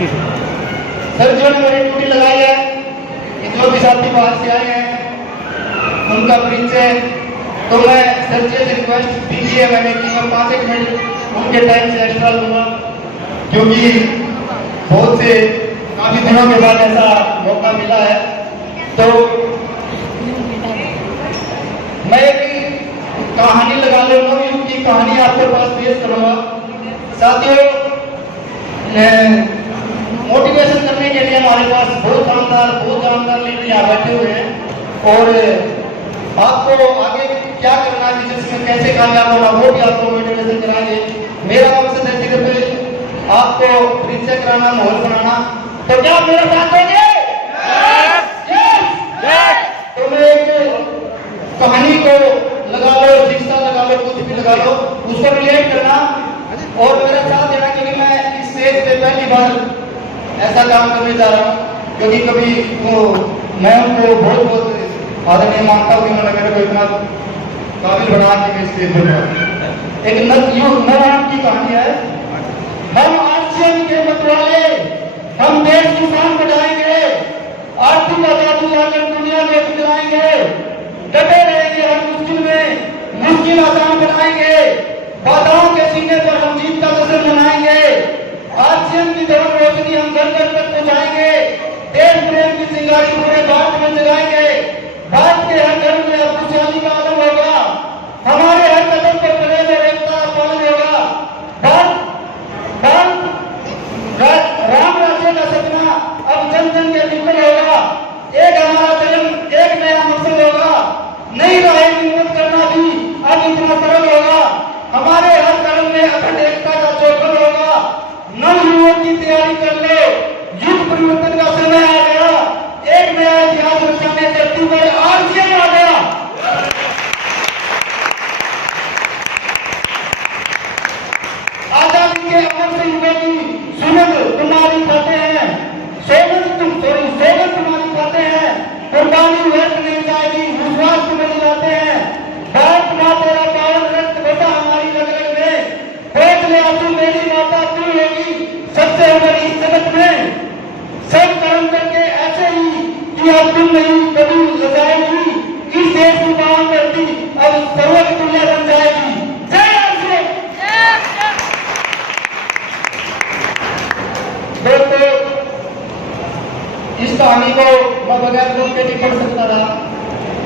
Sir जो ने मेरी ड्यूटी लगाई है कि जो भी साथी बाहर से आए हैं उनका परिचय, तो मैं सर जी से रिक्वेस्ट कीजिए मैंने कि मैं 5 मिनट उनके टाइम से एक्स्ट्रा लूँगा, क्योंकि बहुत से काफ़ी दिनों के बाद ऐसा मौका मिला है। तो मैं एक कहानी लगा लूँगा, उनकी कहानी आपके पास पेश करूँगा। साथियों, मोटिवेशन करने के लिए हमारे पास बहुत जानदार लीडर यहाँ बैठे हुए हैं और आपको आगे क्या करना है, बिजनेस में कैसे कामयाब होना, वो भी आपको मोटिवेशन कराएंगे। मेरा मकसद है सिर्फ आपको परिचय कराना, माहौल बनाना। तो क्या मेरे साथ होंगे? तो मैं एक कहानी को लगा लो, शिक्षा लगा लो, कुछ भी लगा लो, उसको रिलेट करना और मेरा साथ देना, क्योंकि मैं इस स्टेज पे पहली बार ऐसा काम करने जा रहा हूँ। क्योंकि कभी तो मैं उनको बहुत आदरणीय मानता हूँ कि उन्होंने मेरे को इतना काबिल बना के मैं स्टेज पर एक नव की कहानी है। हम आसियान के मतवाले, हम देश की शान बढ़ाएंगे, आर्थिक आजादी लाकर दुनिया में दिलाएंगे, डटे रहेंगे हर मुश्किल में, मुश्किल आसान बनाएंगे, बाधाओं के सीने पर हम जीत का जश्न मनाएंगे, आसियान की धर्म रोशनी हम घर घर तक पहुंचाएंगे, देश प्रेम की चिंगारी पूरे भारत में जगाएंगे, भारत के हर घर में अब खुशहाली का आलम होगा, हमारे हर कदम पर प्रेम और एकता का पालन होगा, राम राज्य का सपना अब जन जन के दिल में होगा, एक हमारा जन्म, एक नया मकसद होगा, नई राहें हिम्मत करना भी अब इतना सरल होगा, हमारे हर कदम में अखंड एकता का चौखट होगा, नव युवक की तैयारी कर ले, युग परिवर्तन का समय आ गया, एक नया इतिहास रचने धरती पर आसियान आ गया। आजादी के अमर से युगों की सुनत तुम्हारी खाते हैं, सोगंद तुम्हारी खाते हैं, कुर्बानी व्यर्थ नहीं जाएगी, विश्वास तुम्हें दिलाते हैं, भारत माँ तेरा पावन रक्त बसा हमारी रग रग में, देख ले आंसू मेरी माता तू होगी सबसे ऊपर इस जगत में, सब कर्म करके ऐसे ही कि अब तुम नहीं कभी लजाएगी, इस देश की पावन धरती अब सर्वोच्च तुल्य बन जाएगी। जय आसियान। दोस्तों, इस कहानी को मैं बगैर बुक के नहीं पढ़ सकता था,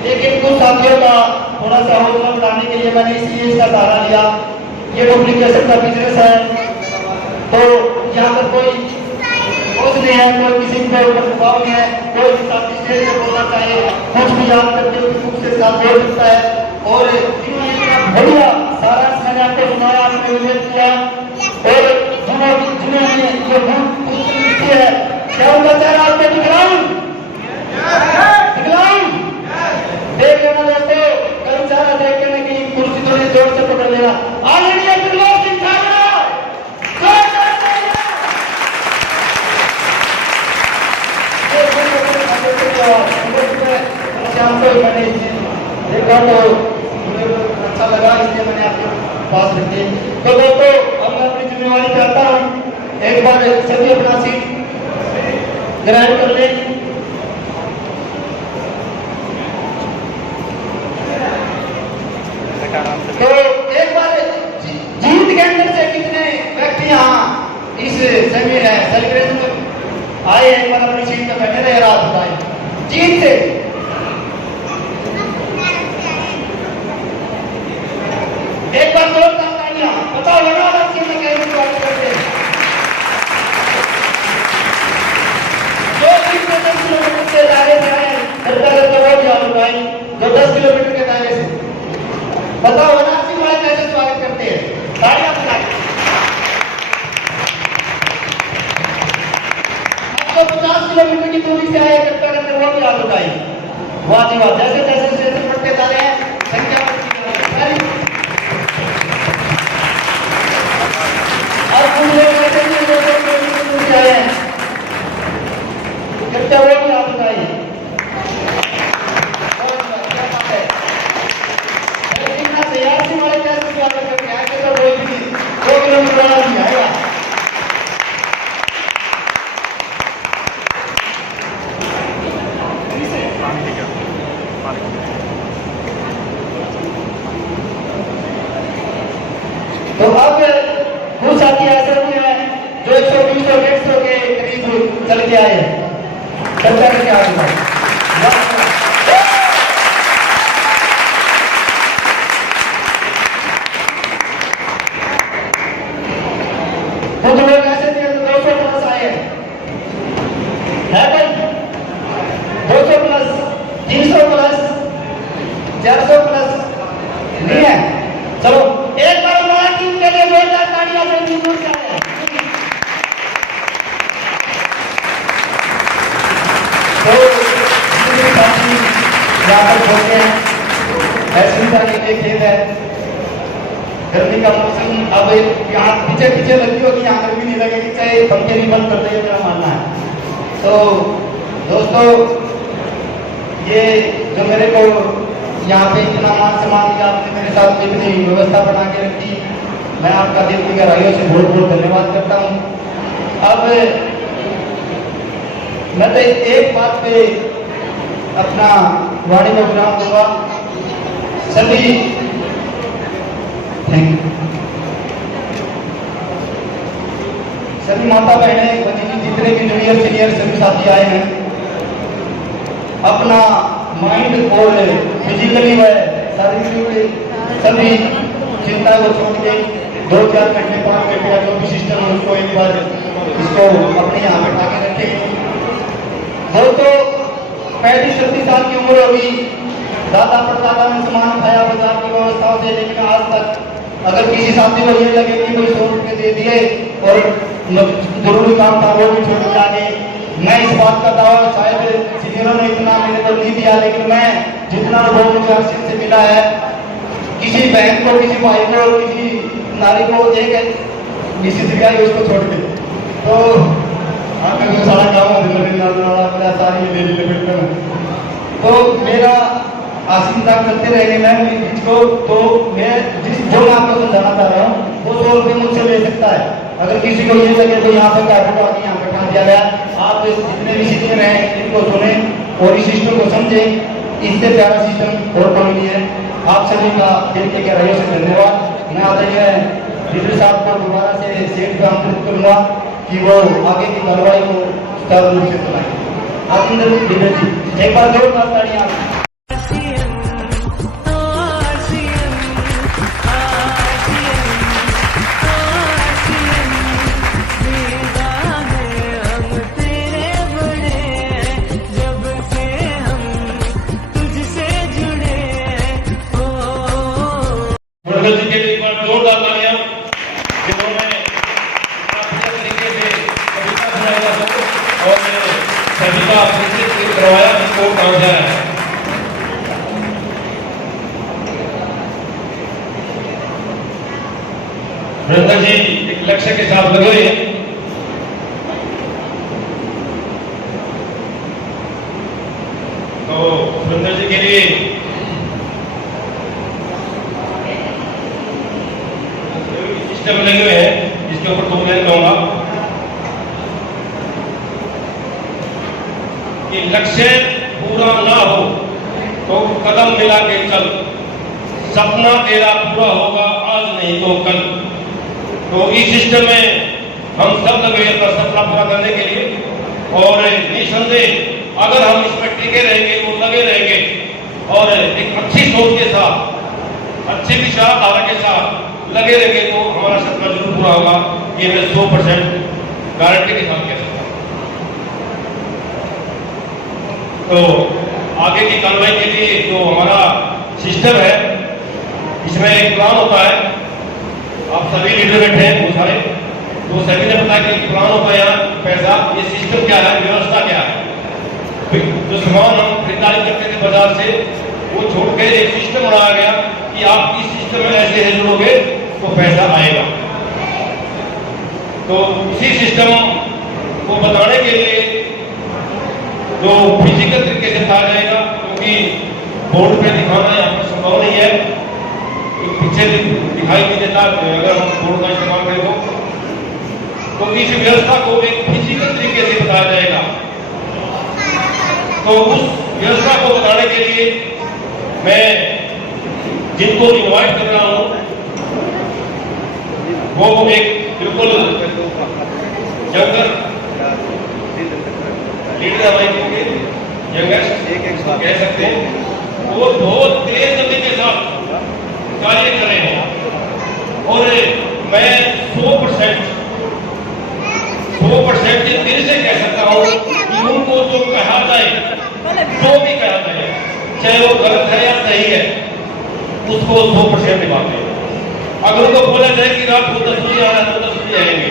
लेकिन कुछ साथियों का थोड़ा सा हौसला बढ़ाने के लिए मैंने इसलिए इसका सहारा लिया। ये डुप्लीकेशन का बिजनेस है, तो यहाँ पर कोई बोझ नहीं है, कोई किसी के ऊपर दबाव नहीं है, कोई भी साथी स्टेज पे बोलना चाहिए, कुछ भी याद करके बुक से साथ बोल सकता है। और बढ़िया सारा मैंने आपको सुनाया, आपने उल्लेख किया, और जिन्होंने ये बुक लिखी है, क्या उनका चेहरा आपको दिखलाऊं? देख लेना दोस्तों, कहीं चेहरा देख के नहीं, कुर्सी थोड़ी जोर से पकड़ लेना। आदरणीय त्रिलोक सिंह ठाकुर, मैंने देखा तो मुझे अच्छा लगा, इसलिए मैंने आपके पास रख दी। तो दोस्तों, अब मैं अपनी जिम्मेवारी चाहता हूँ, एक बार सभी अपना सीट ग्रहण कर ले। तो एक बार जीत के अंदर से कितने व्यक्ति यहाँ इस सेलिब्रेशन में आए, एक बार अपनी सीट पर बैठे रहे, रात बताए जीत से। एक बार जोरदार तालियां, बताओ लगा में कैसे स्वागत करते हैं। जो 10 किलोमीटर के दायरे से आए, वो भी आप भाई जो 10 किलोमीटर के दायरे से, बताओ वनासी वाले कैसे स्वागत करते हैं, तालियां बजाएं। आपको 50 किलोमीटर की दूरी से आए, वो भी आप बताइए। वाह जी वाह, जैसे जैसे स्टेशन बढ़ते जा रहे हैं, संख्या और कुछ लोग ऐसे भी दूर से आए हैं, कृपया वो भी आप बताइए। तैयारी वाले कैसे स्वागत करके आएंगे, तो वो भी 2 किलोमीटर वाला भी आएगा। चल के आए हैं, चर्चा करके आए। कुछ लोग ऐसे थे जो 200 प्लस आए हैं, है भाई 200 प्लस, 300 प्लस, 400 प्लस नहीं है। चलो एक बार हमारा टीम के लिए जोरदार तालियां से टीम से आए। तो साथी यहाँ पर छोड़ते हैं, ऐसी सारी एक खेत है, गर्मी का मौसम, अब यहाँ पीछे पीछे लगती होगी, यहाँ गर्मी नहीं लगेगी, चाहे पंखे भी बंद कर दे, मेरा मानना है। तो दोस्तों ये जो मेरे को यहाँ पे इतना मान सम्मान दिया आपने, मेरे साथ में इतनी व्यवस्था बना के रखी, मैं आपका दिल की गहराइयों से बहुत बहुत धन्यवाद करता हूँ। अब मैं तो एक बात पे अपना वाणी को विराम दूंगा। सभी सभी माता बहनें, भतीजी, जितने भी जूनियर सीनियर सभी साथी आए हैं, अपना माइंड और फिजिकली व शारीरिक सभी चिंता को छोड़ के 2-4 घंटे 5 घंटे का जो भी सिस्टम है उसको एक बार इसको अपने यहाँ बैठा के रखें। दोस्तों 35-36 साल की उम्र होगी, दादा परदादा ने सामान खाया बाजार की व्यवस्थाओं से, लेकिन आज तक अगर किसी साथी को ये लगे कि कोई 100 रुपये दे दिए और जरूरी काम था वो भी छोड़ के आगे, मैं इस बात का दावा, शायद सीनियरों ने इतना मेरे को नहीं दिया, लेकिन मैं जितना अनुभव मुझे अर्षित से मिला है, किसी बहन को, किसी भाई को, किसी नारी को एक निश्चित दिया उसको छोड़ के, तो आपका सारा काम सारी ले ली। तो मेरा आशीर्वाद करते रहेंगे मैं इसको, तो मैं जो मैं आपको समझाना चाह रहा हूँ वो 100 रुपये मुझसे ले सकता है। अगर किसी को ये लगे तो यहाँ पर कार्ड आके यहाँ बैठा दिया गया, आप जितने भी सीनियर हैं इनको सुने और इस सिस्टम को समझें, इससे प्यारा सिस्टम और कोई नहीं है। आप सभी का दिल के गहराइयों से धन्यवाद। मैं आदरणीय डीलर साहब को दोबारा से सेठ पे आमंत्रित करूंगा कि वो आगे की कार्रवाई को सुचारू रूप से चलाएं। आनंद डीलर जी, एक बार जोरदार तालियां। जी के लिए एक बार जोरदार तालियां, जिन्होंने अच्छे तरीके से कविता सुनाया और सभी का परिचित करवाया जिसको कहा जाए। वृंदा जी एक लक्ष्य के साथ लगे हुए हैं। तो वृंदा जी के लिए सिस्टम लगे हुए हैं, जिसके ऊपर 2 मिनट कहूंगा कि लक्ष्य पूरा ना हो तो कदम मिला के चल, सपना तेरा पूरा होगा आज नहीं तो कल। तो इस सिस्टम में हम सब लगे अपना सपना पूरा करने के लिए, और निसंदेह अगर हम इसमें टिके रहेंगे तो लगे रहेंगे और एक अच्छी सोच के साथ, अच्छी विचारधारा के साथ लगे रहेंगे तो हमारा सपना जरूर पूरा होगा। ये मैं 100% गारंटी के साथ कह सकता हूं। तो आगे की कार्रवाई के लिए जो हमारा सिस्टम है, इसमें एक प्लान होता है। आप सभी लीडर बैठे हैं वो सारे, तो सभी ने बताया कि प्लान होता है, यहाँ पैसा, ये सिस्टम क्या है, व्यवस्था क्या है। जो सामान हम खरीदारी करते थे बाजार से, वो छोड़ के एक सिस्टम बनाया गया कि आप इस सिस्टम में ऐसे जुड़ोगे तो पैसा आएगा। तो इसी सिस्टम को बताने के लिए जो फिजिकल तरीके से बताया जाएगा, क्योंकि बोर्ड पे दिखाना यहाँ पर संभव नहीं है, पीछे दिखाई नहीं देता अगर हम बोर्ड का इस्तेमाल करें तो इस व्यवस्था को एक फिजिकल तरीके से बताया जाएगा। तो उस व्यवस्था को बताने के लिए मैं जिनको इनवाइट कर रहा हूं वो एक बिल्कुल जंगल लीडर हमारे क्योंकि यंगेस्ट एक कह सकते हैं, वो बहुत तेज गति के साथ कार्य कर रहे हैं। और मैं 100% ये दिल से कह सकता हूँ कि उनको जो कहा जाए, जो भी कहा जाए, चाहे वो गलत है या सही है, उसको 100% निभाते हैं। अगर उनको बोला जाए कि रात को 10 बजे आना है तो 10 बजे आएंगे,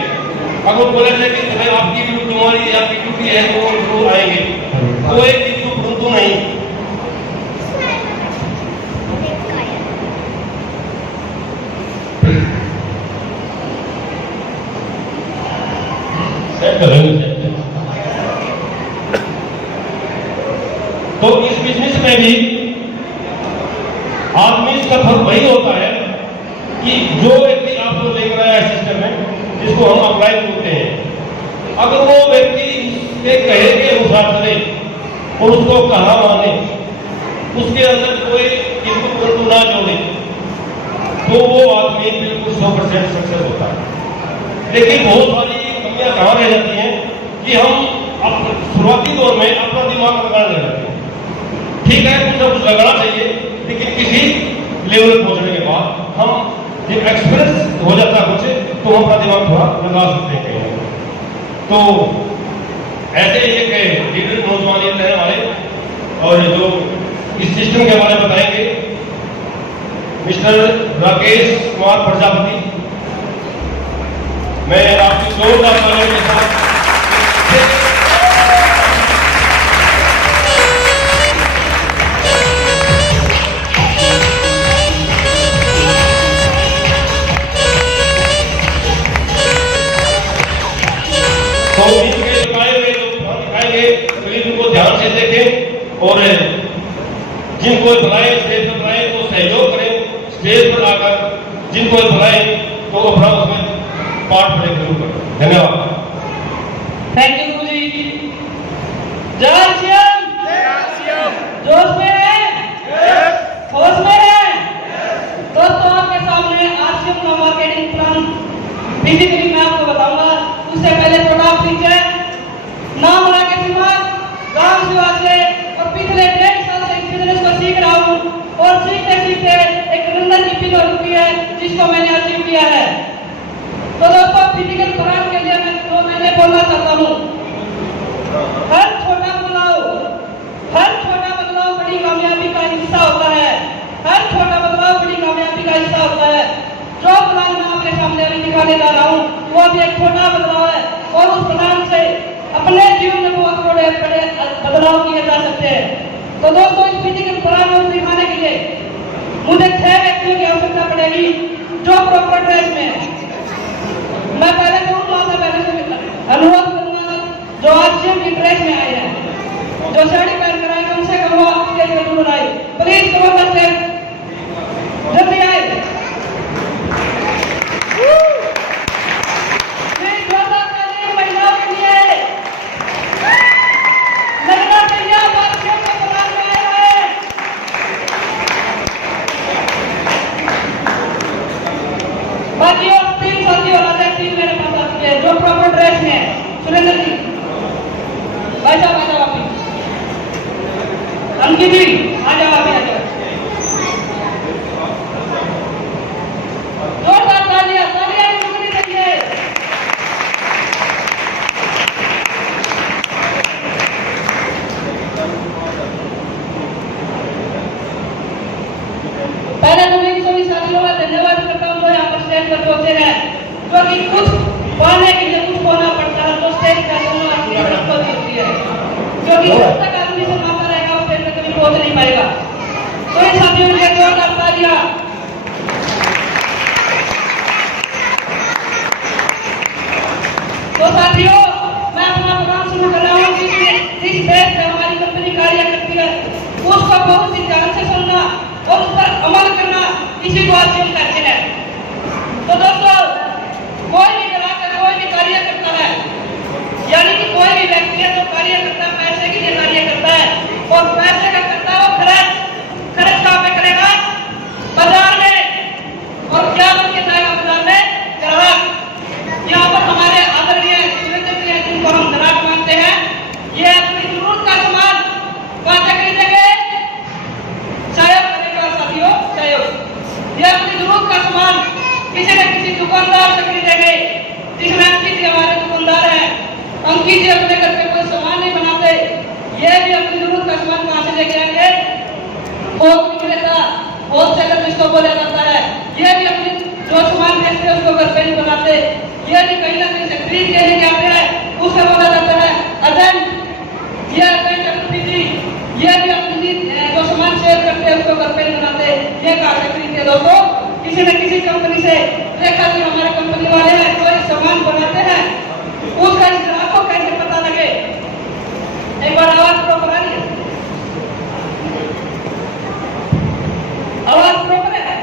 अगर बोला जाए कि तुम्हें आपकी ड्यूटी तुम्हारी आपकी ड्यूटी है तो वो जरूर आएंगे, कोई चीज को परंतु नहीं। तो इस बिजनेस में भी आदमी का फर्क वही होता है कि जो व्यक्ति आपको देख रहा है सिस्टम में, जिसको हम अप्लाई बोलते हैं, अगर वो व्यक्ति के कहे के अनुसार चले और उसको कहा माने, उसके अंदर कोई इनको परंतु ना जोड़े, तो वो आदमी बिल्कुल 100% सक्सेस होता है। लेकिन बहुत सारी कमियां कहाँ रह जाती हैं कि हम शुरुआती दौर में अपना दिमाग लगाने लग जाते हैं। ठीक है, कुछ ना कुछ लगाना चाहिए, लेकिन किसी लेवल पहुंचने के बाद हम जब एक्सपीरियंस हो जाता है कुछ, तो हम अपना दिमाग थोड़ा लगा सकते हैं। तो ऐसे एक लीडर नौजवान लीडर है हमारे, और जो इस सिस्टम के बारे में बताएंगे मिस्टर राकेश कुमार प्रजापति। मैं आपकी जोरदार तालियों के साथ तो इनके बताए हुए जो प्लान दिखाएंगे प्लीज उनको ध्यान से देखें, और जिनको बुलाए स्टेज पर बुलाए तो सहयोग करें, स्टेज पर आकर जिनको बुलाए तो अपना उसमें पार्ट प्ले जरूर करें। धन्यवाद। थैंक यू गुरु जी। जय श्याम, जोश में है, होश में है। दोस्तों, आपके सामने आरसीएम का मार्केटिंग प्लान बेसिकली मैं आपको बताऊंगा। उससे पहले थोड़ा परिचय। नाम राकेश कुमार, गांव शिवा से, और पिछले 1.5 साल से इस बिजनेस को सीख रहा हूँ, और सीखते सीखते एक नंबर की पिन हो चुकी है जिसको मैंने अचीव किया है। तो दोस्तों, फिजिकल प्लान के लिए मैं 2 महीने बोलना चाहता हूँ। हर छोटा बदलाव बड़ी कामयाबी का हिस्सा होता है। हर छोटा बदलाव बड़ी कामयाबी का हिस्सा होता है। जो प्लान मैं आपके सामने अभी दिखाने जा रहा हूँ वो भी एक छोटा बदलाव है, और उस प्लान से अपने जीवन में बहुत बड़े बदलाव किए जा सकते हैं। तो दोस्तों, इस फिजिकल प्लान को दिखाने के लिए मुझे 6 व्यक्तियों की आवश्यकता पड़ेगी जो प्रॉपर ड्रेस में है। मैं पहले तो अनुरोध करूंगा जो आरसीएम की ड्रेस में आए हैं, जो साड़ी पहन कर आए, कम से कम वो स्टेज पर जरूर आए। प्लीज कम करते जल्दी आए। महिलाओं के लिए लगना चाहिए आरसीएम का प्लान में आए हैं। बाकी और 3 साथी वाला 3 मेरे पास आ चुके हैं जो प्रॉपर ड्रेस में है। सुरेंद्र जी, भाई साहब आ जाओ आप भी। अंकित जी आ जाओ, आप भी आ जाओ। जोरदार तालियां रुकनी चाहिए। पहले तो मैं सभी साथियों का धन्यवाद करता हूँ जो यहाँ पर स्टेज पर पहुंचे हैं, जो कि कुछ पाने के लिए कुछ होना पड़ता है, तो स्टेज का होती है, क्योंकि जब तक आदमी समाता रहेगा उस स्टेज पर कभी पहुंच नहीं पाएगा। तो इन साथियों ने जोरदार तालियां। तो साथियों, मैं अपना प्रोग्राम शुरू कर रहा हूँ। जिस देश में हमारी कंपनी कार्य करती है उसको बहुत ही ध्यान से सुनना और उस पर अमल करना, इसी को आरसीएम कहते हैं। तो दोस्तों, कोई भी ग्राहक कोई भी कार्य करता है, यानी कि कोई भी व्यक्ति है जो कार्य करता है पैसे के लिए कार्य करता है, और पैसे का करता है वो खर्च कहाँ पे करेगा? बाजार में। और क्या बन के जाएगा बाजार में? ग्राहक। यहाँ पर हमारे आदरणीय सुरेंद्र जी जिनको हम ग्राहक मानते हैं, ये अपने जी अपने घर पे कोई सामान नहीं बनाते, ये भी अपनी जरूरत का सामान कहाँ से लेके आएंगे? थोक विक्रेता, होलसेलर जिसको बोला जाता है, ये भी अपनी जो सामान बेचते हैं उसको घर पे नहीं बनाते, ये भी कहीं ना कहीं से खरीद के लेके आते हैं, उसे बोला जाता है एजेंट। ये एजेंट एलपीजी, ये भी अपनी जो सामान शेयर करते हैं उसको घर पे नहीं बनाते, ये कहाँ से खरीदते हैं दोस्तों? किसी न किसी कंपनी से। देखा जी हमारे कंपनी वाले हैं जो ये सामान बनाते हैं, उसका इस ग्राहक को कैसे पता लगे? एक बार आवाज प्रॉपर आ रही है? आवाज प्रॉपर है?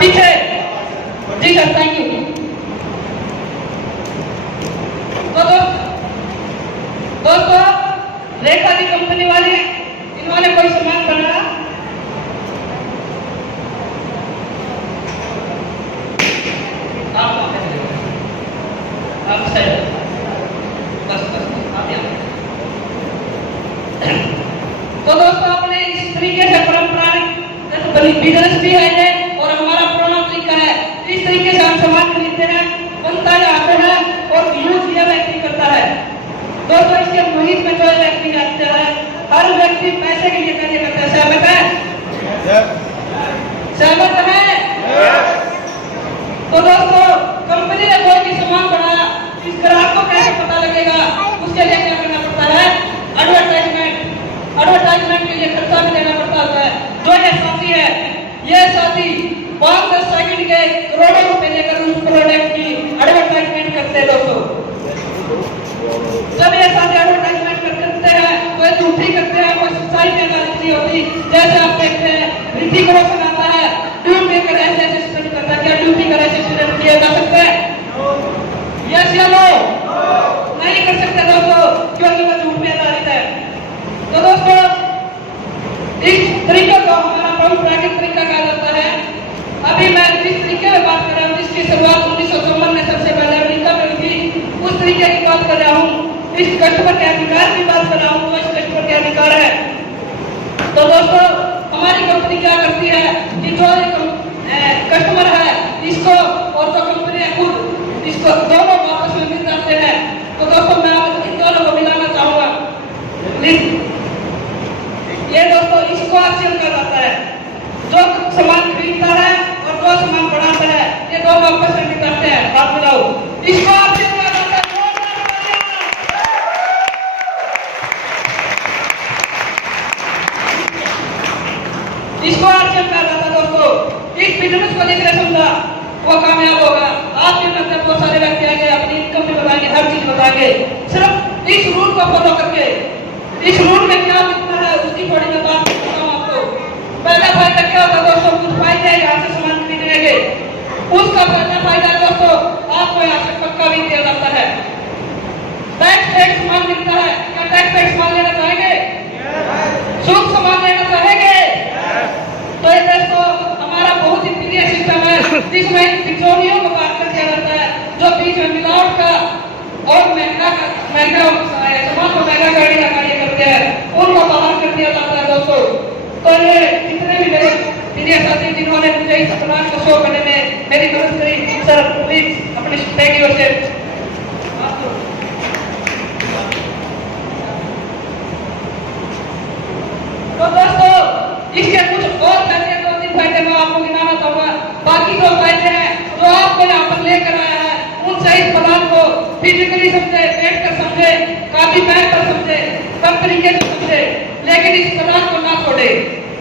पीछे जी सर, थैंक यू। तो दोस्तों रेखा जी कंपनी वाले, इन्होंने कोई सामान बनाया, आप सही बस आप यहाँ। तो दोस्तों अपने इस तरीके से पारंपरिक बिजनेस भी है ये, और हमारा पुराना तरीका है, इस तरीके से हम सामान खरीदते हैं, बनता यहाँ पे है और यूज यह व्यक्ति करता है। दोस्तों इसके मुहित में जो व्यक्ति जाते हैं, हर व्यक्ति पैसे के लिए कार्य करता है। सहमत है? सहमत है? तो दोस्तों कंपनी ने कोई भी सामान बनाया, इस ग्राहक को कैसे पता लगेगा? उसके लिए क्या करना पड़ता है? एडवर्टाइजमेंट। एडवर्टाइजमेंट के लिए खर्चा भी देना पड़ता है। जो ये साथी है, ये साथी 5-10 सेकंड के करोड़ों रुपए लेकर उस प्रोडक्ट की एडवर्टाइजमेंट करते हैं। दोस्तों जब ये साथी एडवर्टाइजमेंट करते हैं तो ये झूठी करते हैं, कोई सच्चाई पे आधारित नहीं होती। जैसे आप देखते हैं ऋतिक रोशन आता है, ड्यूटी कर ऐसे स्टूडेंट करता है, क्या ड्यूटी कर ऐसे स्टूडेंट किया जा सकता है? यस या नो? नहीं कर सकते दोस्तों, क्योंकि वो झूठ पे आधारित है। तो दोस्तों इस तरीके को हमारा बहुप्राकृतिक तरीका कहा जाता है। अभी मैं जिस तरीके में बात कर रहा हूँ, जिसकी शुरुआत 1954 में सबसे पहले अमेरिका में हुई थी, उस तरीके की बात कर रहा हूँ। इस कस्टमर के अधिकार की बात कर रहा हूँ, तो इस कस्टमर के अधिकार है। तो दोस्तों हमारी कंपनी क्या करती है कि जो कस्टमर है इसको और जो कंपनी है खुद, इसको दोनों आपस में मिल जाते हैं। तो दोस्तों मैं इन दोनों को मिलाना चाहूंगा। ये दोस्तों इसको एक्शन कहा जाता है, जो सामान खरीदता है और जो सामान बनाता है, ये दोनों आपस में मिल जाते हैं। बात मिलाओ, इसको एक्शन कहा जाता है। इसको एक्शन कहा जाता है। दोस्तों इस बिजनेस को जिसने समझा वो कामयाब होगा। आपके अंदर बहुत सारे व्यक्ति आएंगे, अपनी इनकम भी बताएंगे, हर चीज बताएंगे, सिर्फ इस रूल को फॉलो करके। इस रूल में क्या मिलता है उसकी थोड़ी मैं बात करता हूँ आपको। पहला फायदा क्या होता है दोस्तों? कुछ फायदे हैं यहाँ से सामान खरीदने के। उसका पहला फायदा दोस्तों आपको यहाँ से पक्का भी दिया जाता है, टैक्स सामान मिलता है। क्या टैक्स सामान लेना चाहेंगे? शुभ सामान लेना चाहेंगे? तो ये दोस्तों हमारा बहुत ही प्रिय सिस्टम है, जिसमें बिचौलियों को बात कर दिया जाता है, जो बीच में मिलावट का और महंगा सामान को महंगा करने का कार्य करते हैं, उनको बाहर कर दिया जाता है। दोस्तों तो ये जितने भी मेरे प्रिय साथी जिन्होंने मुझे इस प्लान को शो करने में मेरी मदद करी, सर प्लीज अपने स्टेक की ओर से। तो दोस्तों इसके कुछ और फायदे, 2-3 फायदे मैं आपको गिनाना चाहूंगा। बाकी जो फायदे हैं जो आपको यहाँ पर लेकर आया है, उन सही प्लान को फिजिकली समझे, बैठ कर समझे, काफी बैठ कर समझे, सब तरीके से समझे, लेकिन इस प्लान को ना छोड़े।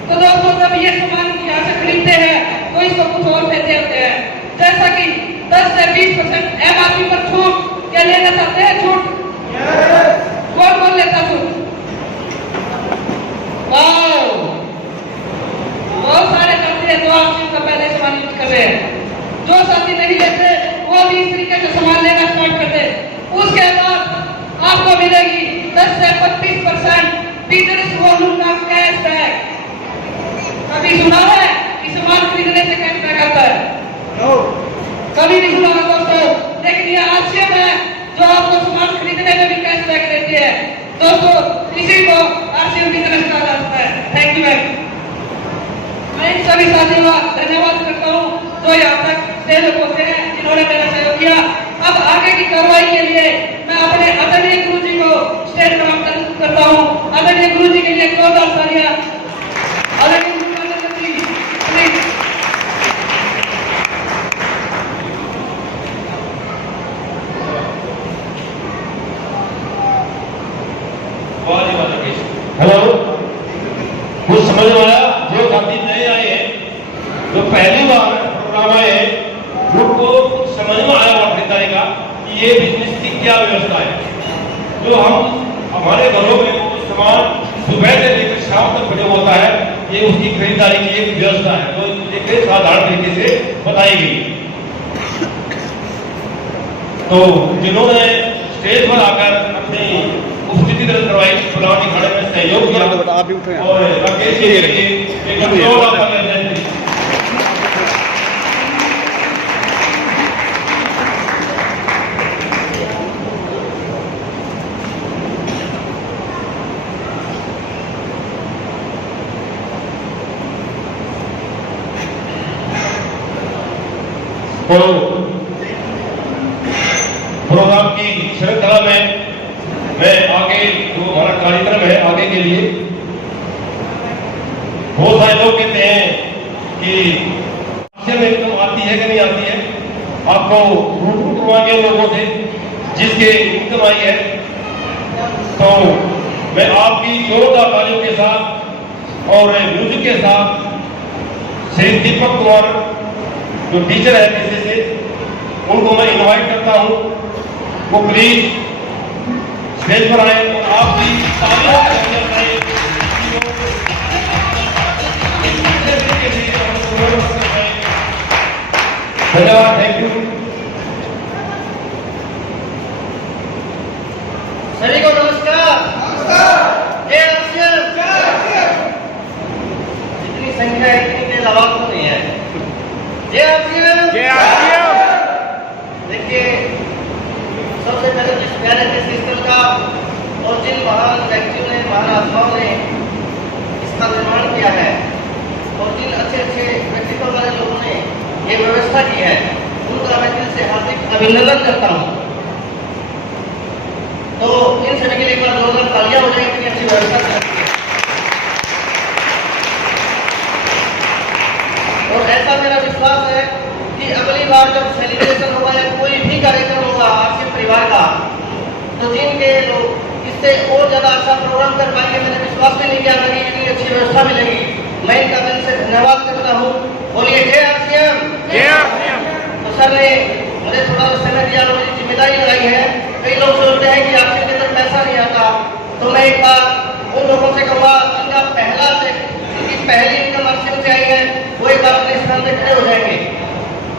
तो दोस्तों जब ये सामान यहाँ से खरीदते हैं तो इसको कुछ और फायदे होते हैं, जैसा कि 10 से 20% MRP पर छूट। क्या लेना चाहते हैं छूट? कौन कौन लेता छूट? बहुत सारे करते हैं जो आप का पहले सामान यूज कर रहे हैं। जो साथी नहीं लेते वो भी इस तरीके से सामान लेना स्टार्ट कर दे। उसके बाद आपको मिलेगी 10 से 25% बिजनेस वॉल्यूम का कैशबैक। कभी सुना है कि सामान खरीदने से कैशबैक आता है? कभी नहीं सुना दोस्तों, लेकिन ये आश्चर्य है जो आपको सामान खरीदने में भी कैशबैक देती है। दोस्तों इसी को आश्चर्य बिजनेस कहा जाता है। Thank you ma'am. मैं इन सभी साथियों का धन्यवाद करता हूँ जो यहाँ तक सहयोग होते हैं, जिन्होंने मेरा सहयोग किया। अब आगे की कार्रवाई के लिए मैं अपने आदरणीय गुरु जी स्टेज समाप्त करता हूँ। आदरणीय गुरु जी के लिए जोरदार तालियां। आदरणीय गुरु माननीय जी, प्लीज। हेलो, कुछ समझ में आया? जो साथी नए आए हैं, जो पहली बार प्रोग्राम आए हैं, उनको कुछ समझ में आया हुआ खरीदारी का कि ये बिजनेस की क्या व्यवस्था है। जो हम हमारे घरों में जो सामान सुबह से लेकर शाम तक प्रयोग होता है, ये उसकी खरीदारी की एक व्यवस्था है जो एक साधारण तरीके से बताई गई। तो जिन्होंने स्टेज पर आकर अपनी उपस्थिति दर्ज करवाई, प्लान दिखाने में सहयोग किया और राकेश जी के लिए एक जोरदार तालियां दें। तो प्रोग्राम की श्रृंखला में मैं आगे जो हमारा कार्यक्रम है आगे के लिए, बहुत सारे लोग कहते हैं कि में इनकम आती है कि नहीं आती है। आपको रूबरू करवाएंगे लोगों से जिसके इनकम आई है। तो मैं आपकी जोरदार तालियों के साथ और म्यूजिक के साथ श्री दीपक कुमार जो टीचर है पैसे से, उनको मैं इनवाइट करता हूं, वो प्लीज स्टेज पर आए और आप भी तालियों से करें। धन्यवाद, थैंक यू। सभी को नमस्कार। जय आरसीएम। जितनी संख्या है इतनी तेज आवाज तो नहीं है। जय आरसीएम। देखिए, सबसे पहले जिस प्यारे के सिस्टम का और जिन महान व्यक्तियों ने, महान आत्माओं ने इसका निर्माण किया है और जिन अच्छे अच्छे व्यक्तित्व वाले लोगों ने ये व्यवस्था की है, उनका मैं दिल से हार्दिक अभिनंदन करता हूँ। तो इन सभी के लिए एक बार जोरदार तालियां हो जाएंगी, इतनी अच्छी व्यवस्था करती है। और ऐसा मेरा विश्वास है कि अगली बार जब सेलिब्रेशन होगा या कोई भी कार्यक्रम होगा आरसीएम परिवार का, तो जिनके लोग इससे और ज्यादा अच्छा प्रोग्राम कर पाएंगे। मैंने विश्वास भी नहीं किया था कि इतनी अच्छी व्यवस्था मिलेगी। मैं इनका दिल से धन्यवाद करता हूँ। बोलिए जय आरसीएम। तो सर ने मुझे थोड़ा समय दिया, मुझे जिम्मेदारी लगाई है। कई लोग सोचते हैं कि आरसीएम के अंदर पैसा नहीं आता, तो मैं एक बार उन लोगों से कहूँगा जिनका पहला चेक, जिनकी पहली इनकम आरसीएम से आई है, वो एक बार अपने स्थान से खड़े हो जाएंगे।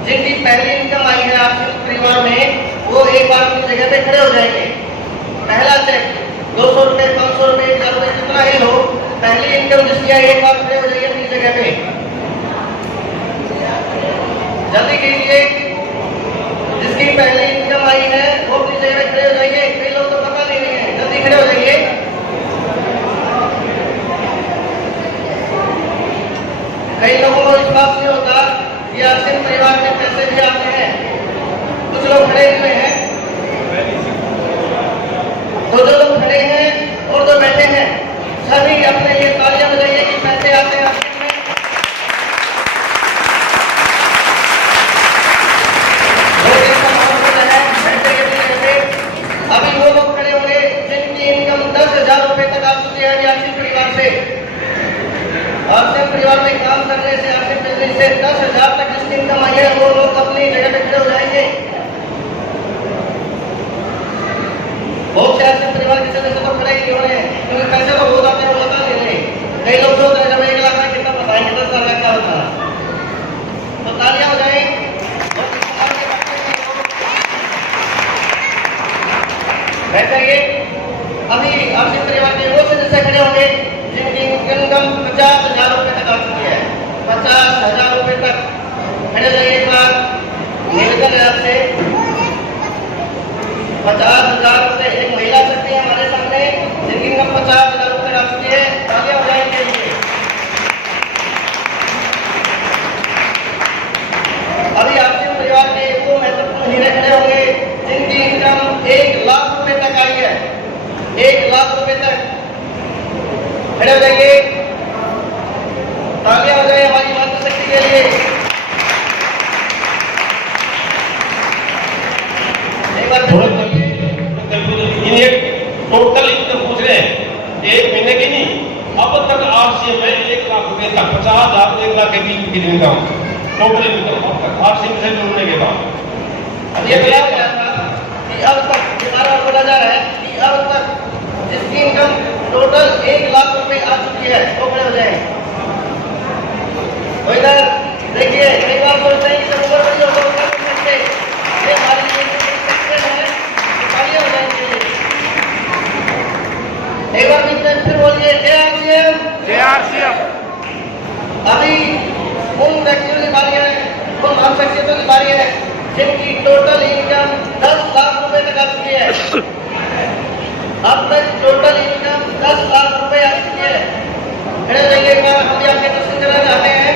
जिनकी पहली इनकम आई है आरसीएम परिवार में, वो एक बार अपनी जगह पे खड़े हो जाएंगे। पहला चेक 200 रुपए, 500 रुपए, 1000 रुपए, जितना ही हो, पहली इनकम जिसकी आई एक बार खड़े हो जाइए अपनी जगह पे। जल्दी कीजिए, जिसकी पहली इनकम आई है वो अपनी जगह पे खड़े हो जाइए। कई लोग तो पता नहीं है, जल्दी खड़े हो जाइए। कई लोगों को विश्वास नहीं होता कि आरसीएम परिवार में पैसे भी आते हैं। कुछ लोग खड़े हुए हैं, तो जो लोग खड़े हैं और जो बैठे हैं, सभी अपने लिए तालियां बजाइए कि पैसे आते हैं आरसीएम में। अभी वो लोग खड़े होंगे जिनकी इनकम 10,000 रुपए तक आ चुकी है आरसीएम परिवार से। आरसीएम परिवार में काम करने से, आरसीएम बिजनेस से 10,000 तक जिसकी इनकम आई है, वो लोग अपनी जगह पे खड़े हो जाएंगे। बहुत से आरसीएम परिवार के सदस्य तो खड़े ही हो रहे हैं, क्योंकि पैसे तो हो जाते हैं, वो बता नहीं रहे। कई लोग सोच रहे हैं जब 1 लाख का कितना बताएंगे, 10,000 का क्या होता है। तो तालियां हो जाए। बैठेंगे। अभी आरसीएम परिवार के वो सदस्य खड़े होंगे जिनकी इनकम 50,000 रुपए तक आ चुकी है। 50,000 रुपए तक खड़े जाइए। एक बार निवेदन है आपसे, 50,000 रुपए। एक महिला सकती है हमारे सामने जिनकी इनकम 50,000 रुपए आ चुकी है। तालियां हो जाएंगे लिए। अभी आरसीएम परिवार के वो महत्वपूर्ण हीरे खड़े होंगे जिनकी इनकम 1 लाख रुपए तक आई है। 1 लाख खड़े हो जाइए, तालियां हो जाए हमारी मातृशक्ति के लिए। एक बार टोटल इनकम पूछ रहे हैं 1 महीने की नहीं, अब तक आरसीएम में 1 लाख रुपए तक 50,000 1 लाख के बीच की इनकम टोटल इनकम अब तक आरसीएम से जुड़ने के बाद। अब ये बताया गया था कि अब तक हमारा बोला जा रहा है कि अब तक जिसकी इनकम टोटल 1 लाख रुपए आ चुकी है वो खड़े हो जाए। तो इधर देखिए कई बार बोलते हैं कि जब ऊपर बड़ी हो तो कर नहीं सकते, ये हमारे लिए सक्सेस है, तालियां हो जाएंगी। एक बार फिर बोलिए जय आरसीएम। अभी उन व्यक्तियों की बारी है, उन हम शख्सियतों की बारी है जिनकी टोटल इनकम 10 लाख रुपए तक आ चुकी है। अब तक टोटल इनकम 10 लाख रुपए आ चुकी है। खड़े रहिए, एक बार हम भी आपके दर्शन कराना चाहते हैं।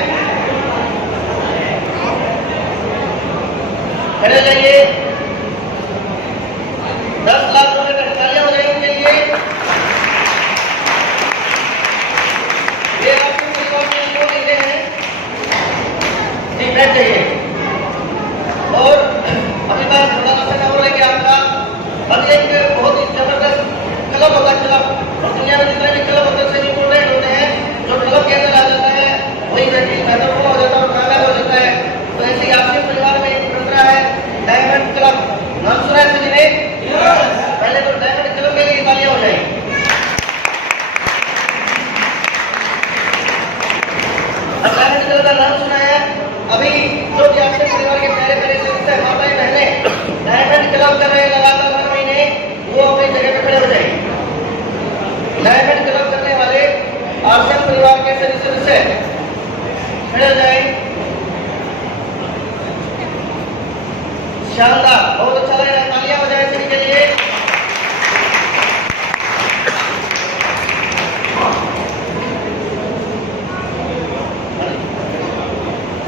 खड़े रहिए, 10 लाख रुपए तक तालियां हो जाएंगे उनके लिए। ये आपके परिवार में जो लेते हैं जी, बैठ जाइए। और अभी मैं थोड़ा सा खबर है कि आपका अभी एक बहुत ही जबरदस्त क्लब होता है, क्लब और दुनिया में जितने भी क्लब होते हैं सभी इम्पोर्टेंट होते हैं। जो क्लब के अंदर आ जाता है वही व्यक्ति महत्वपूर्ण हो जाता है और कामयाब हो जाता है। तो ऐसे ही आपके परिवार में एक प्रथा है डायमंड क्लब, नाम सुना है सभी ने? पहले तो डायमंड क्लब के लिए तालियां हो जाए। अब डायमंड क्लब का नाम सुना है, अभी जो भी आपके परिवार के प्यारे प्यारे सदस्य माताएं बहनें डायमंड क्लब कर रहे हैं लगातार हर महीने, वो अपनी जगह पे खड़े हो जाएंगे। डायमंड क्लब करने वाले आरसीएम परिवार के सभी सदस्य खड़े हो जाए। शानदार, बहुत अच्छा लग रहा है, तालियां हो जाए सभी के लिए।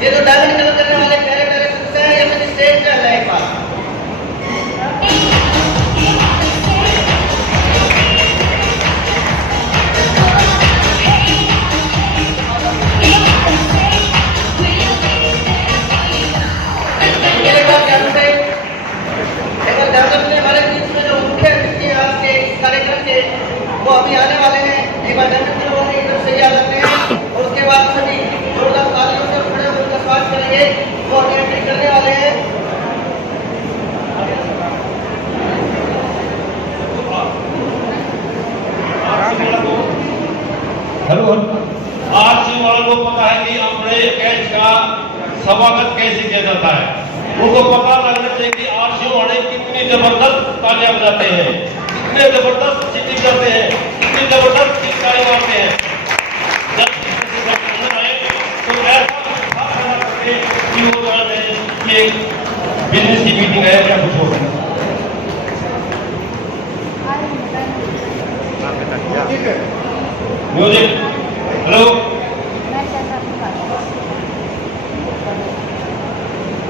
ये जो डायमंड क्लब करने वाले प्यारे प्यारे सदस्य हैं ये सभी स्टेज पे आ जाए एक बार। हमारे बीच में जो मुख्य अतिथि हैं आज के इस कार्यक्रम के वो अभी आने वाले हैं। एक बार डायमंड क्लब में इधर से आ जाते हैं और उसके बाद सभी जोरदार तालियों से खड़े होकर उनका स्वागत करेंगे। वो अभी एंट्री करने वाले हैं। हेलो, आरसीएम वालों को पता है कि अपने कैच का स्वागत कैसे किया जाता है। उनको पता लगना चाहिए कि आरसीएम वाले कितनी जबरदस्त तालियां बजाते हैं, कितने जबरदस्त सीटी बजाते हैं, कितनी जबरदस्त चिल्लाए मारते हैं। जब अंदर आए तो ऐसा करके कि वो जाने कि एक बिजनेस की मीटिंग है क्या कुछ होगा। म्यूजिक, हेलो,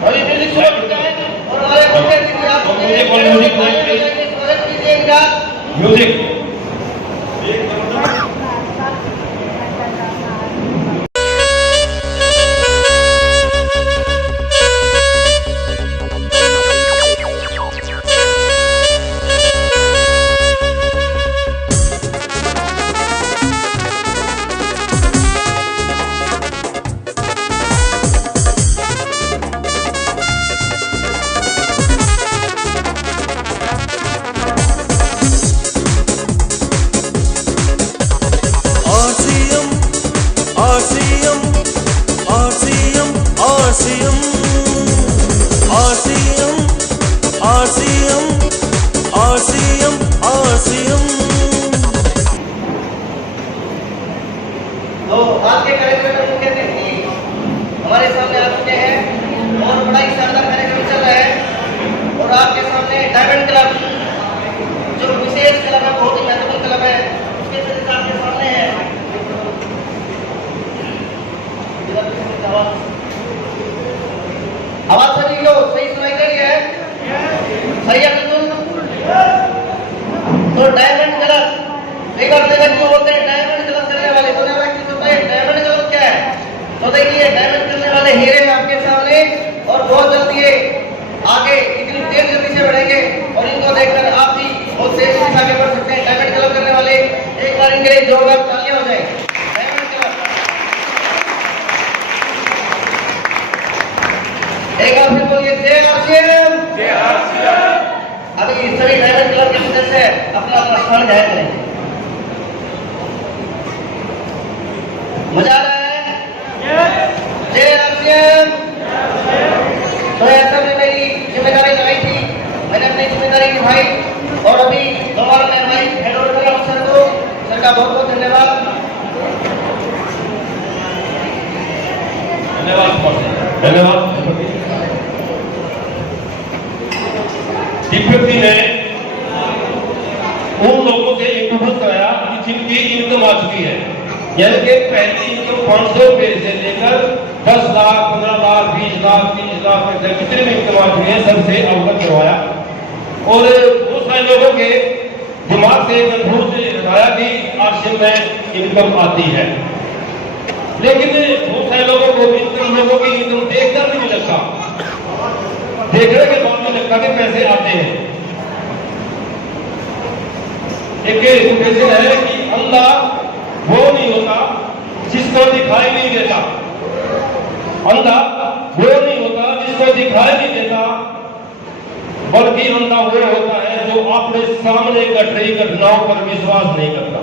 और ये म्यूजिक शुरू हो चुका है और हमारे मुख्य अतिथि आप स्वागत कीजिए इनका। म्यूजिक तो आज के कार्यक्रम में मुख्य अतिथि हमारे सामने आ चुके हैं और बड़ा ही शानदार कार्यक्रम चल रहा है। और आपके सामने डायमंड क्लब जो विशेष क्लब है, बहुत ही महत्वपूर्ण क्लब है, उसके सदस्य आपके सामने है। आवाज सभी को सही सुनाई दे रही है? सही है बिल्कुल। तो डायमंड क्लब एक बार देखा क्यों बोलते हैं डायमंड क्लब करने सबका बहुत बहुत धन्यवाद। धन्यवाद। दीपक जी ने उन लोगों से इंट्रोड्यूस कराया कि जिनकी इनकम आ चुकी है, यानी कि पहली इनकम 500 रुपए से लेकर 10 लाख, 15 लाख, 20 लाख, 30 लाख तक जितने भी इनकम आ चुकी है सबसे अवगत करवाया। और बहुत सारे लोगों के दिमाग से कंफ्यूज लगाया कि आरसीएम में इनकम आती है, लेकिन बहुत सारे लोगों को लोगों की इनकम देखकर भी नहीं लगता, देखने के बाद में लगता कि पैसे आते हैं। एक एजुकेशन है कि अंधा वो नहीं होता जिसको दिखाई नहीं देता, अंधा वो नहीं होता जिसको दिखाई नहीं देता, बल्कि अंधा वो होता है जो अपने सामने घट रही घटनाओं पर विश्वास नहीं करता।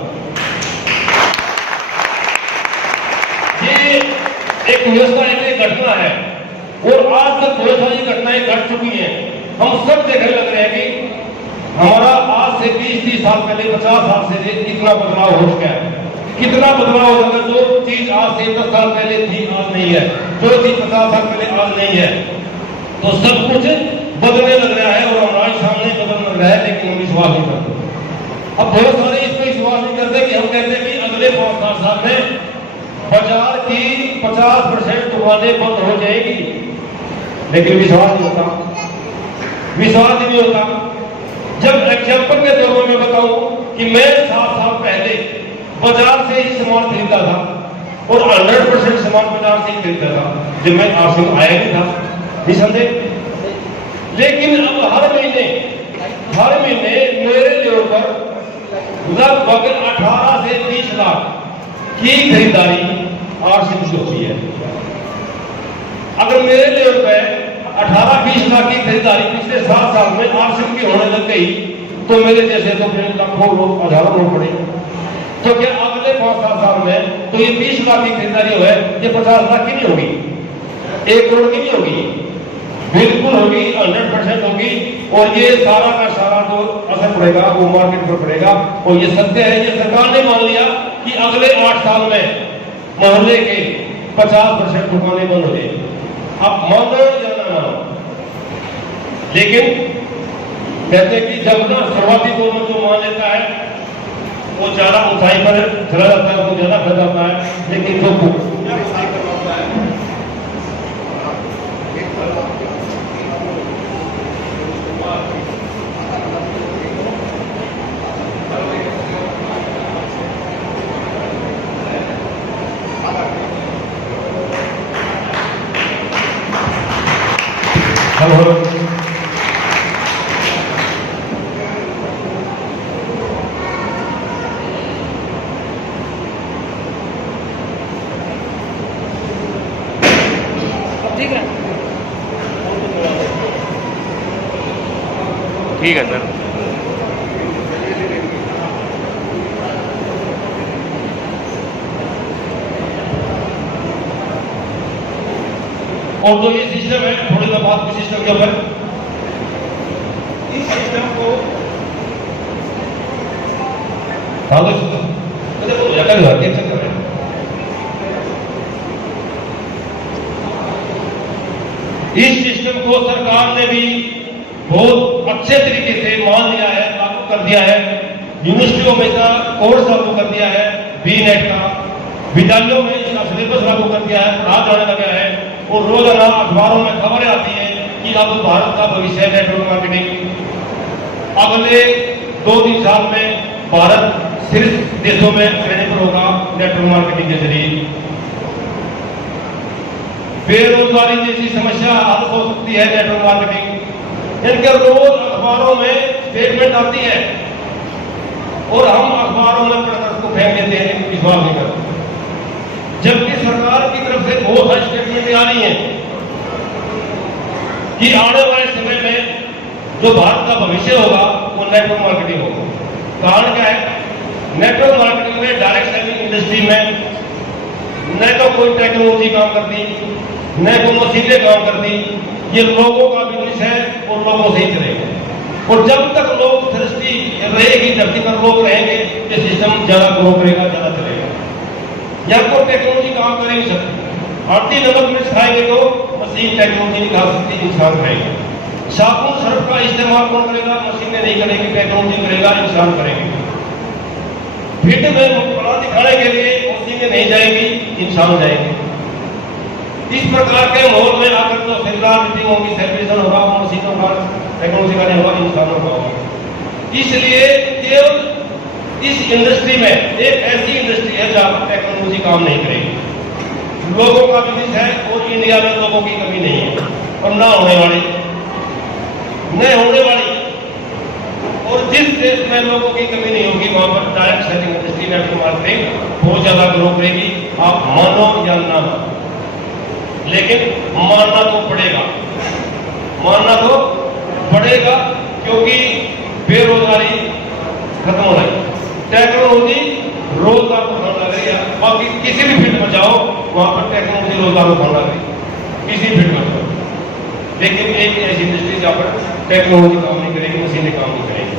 ये एक व्यवस्था एक घटना है और आज तक बहुत सारी घटनाएं घट चुकी हैं। हम सब देखने लग रहे हैं कि हमारा आज से 20-30 साल पहले, 50 साल से कितना बदलाव हो चुका है, कितना बदलाव हो चुका है। जो चीज आज से 10 साल पहले थी आज नहीं है, जो चीज 50 साल पहले आज नहीं है, तो सब कुछ बदलने लग रहा है और हमारे सामने बदलने लग रहा है, लेकिन हम विश्वास नहीं करते। अब बहुत सारे इस पर विश्वास नहीं करते कि हम कहते हैं कि अगले 5-7 साल में बाजार की 50% दुकानें बंद हो जाएगी, लेकिन विश्वास नहीं होता, विश्वास नहीं होता। जब एग्जाम्पल के तौर में बताऊं कि मैं 7 साल पहले बाजार से ही सामान खरीदता था और 100% सामान बाजार से ही खरीदता था, जब मैं आरसीएम आया नहीं था, निसंदेह। लेकिन अब हर महीने मेरे लेवल पर लगभग 18 से 30 लाख की खरीदारी आरसीएम से होती है। अगर मेरे लेवल पर 18-20 लाख की खरीदारी पिछले 7 साल में आरसीएम की होने लग गई, तो मेरे जैसे तो लाखों लोग, हजारों लोग पड़े। तो क्या अगले 5-7 साल में तो ये 20 लाख की खरीदारी हो है, ये 50 लाख की नहीं होगी, 1 करोड़ की नहीं होगी, बिल्कुल होगी, 100% होगी। और ये सारा का सारा जो असर पड़ेगा वो मार्केट पर पड़ेगा। और ये सत्य है, ये सरकार ने मान लिया कि अगले 8 साल में मोहल्ले के 50% दुकानें बंद हो जाएगी। आप मानो जाना ना, लेकिन कहते हैं कि जब ना शुरुआती दौर में जो मान लेता है वो ज्यादा ऊंचाई पर चला जाता है, वो ज्यादा फैल जाता है, लेकिन जो ठीक है सर। और जो ये सिस्टम है, थोड़ी देर बाद के सिस्टम के ऊपर, इस सिस्टम को इस सिस्टम को सरकार ने भी बहुत अच्छे तरीके से मान लिया है, लागू कर दिया है। यूनिवर्सिटियों में इसका कोर्स लागू कर दिया है, बीनेट का, विद्यालयों में इसका सिलेबस लागू कर दिया है, पढ़ा जाने लगा है। और रोजाना अखबारों में खबरें आती हैं कि अब भारत का भविष्य नेटवर्क मार्केटिंग। अगले 2-3 साल में भारत सिर्फ देशों में ट्रेनिंग होगा नेटवर्क मार्केटिंग के जरिए। बेरोजगारी जैसी समस्या हल हो सकती है नेटवर्क मार्केटिंग। इनके रोज अखबारों में स्टेटमेंट आती है और हम अखबारों में पढ़कर उसको फेंक देते हैं, विश्वास नहीं करते, जबकि सरकार की तरफ से बहुत सारी स्टेटमेंट आ रही हैं कि आने वाले समय में जो भारत का भविष्य होगा वो नेटवर्क मार्केटिंग होगा। कारण क्या है? नेटवर्क मार्केटिंग में डायरेक्ट सेलिंग इंडस्ट्री में न तो कोई टेक्नोलॉजी काम करती, न कोई मशीनें काम करती, ये लोगों का बिजनेस है और लोगों से ही चलेगा। और जब तक लोग सृष्टि रहेगी, धरती पर लोग रहेंगे, ये सिस्टम ज्यादा ग्रो करेगा, ज्यादा चलेगा। यहाँ पर टेक्नोलॉजी काम कर ही नहीं सकती। आरती नमक मिर्च खाएंगे तो मशीन टेक्नोलॉजी नहीं खा सकती, इंसान खाएगा। साबुन सर्फ का इस्तेमाल कौन करेगा? मशीनें नहीं करेंगी, टेक्नोलॉजी करेगा, इंसान करेंगे। फील्ड में बड़ा दिखाने के लिए मशीनें नहीं जाएंगी, इंसान जाएंगे। इस प्रकार के माहौल में आकर तो फिलहाल मीटिंग होगी, सेलिब्रेशन होगा, वो मशीनों का टेक्नोलॉजी का नहीं होगा, इंसानों का होगा। इसलिए केवल इस इंडस्ट्री में एक ऐसी इंडस्ट्री है जहां पर टेक्नोलॉजी काम नहीं करेगी। लोगों का बिजनेस है और इंडिया में लोगों की कमी नहीं है और ना होने वाली, न होने वाली। और जिस देश में लोगों की कमी नहीं होगी वहां पर direct selling industry, network marketing बहुत ज्यादा ग्रो करेगी। आप मानो या ना मानो, लेकिन मानना तो पड़ेगा, मानना तो पड़ेगा, क्योंकि बेरोजगारी खत्म हो रही, टेक्नोलॉजी रोजगार को खाने लग रही है। बाकी किसी भी फील्ड में जाओ वहां पर टेक्नोलॉजी रोजगार को खाने लग रही है, किसी फील्ड में जाओ। लेकिन एक ऐसी इंडस्ट्री जहां पर टेक्नोलॉजी काम नहीं करेगी, मशीनें काम नहीं करेंगी।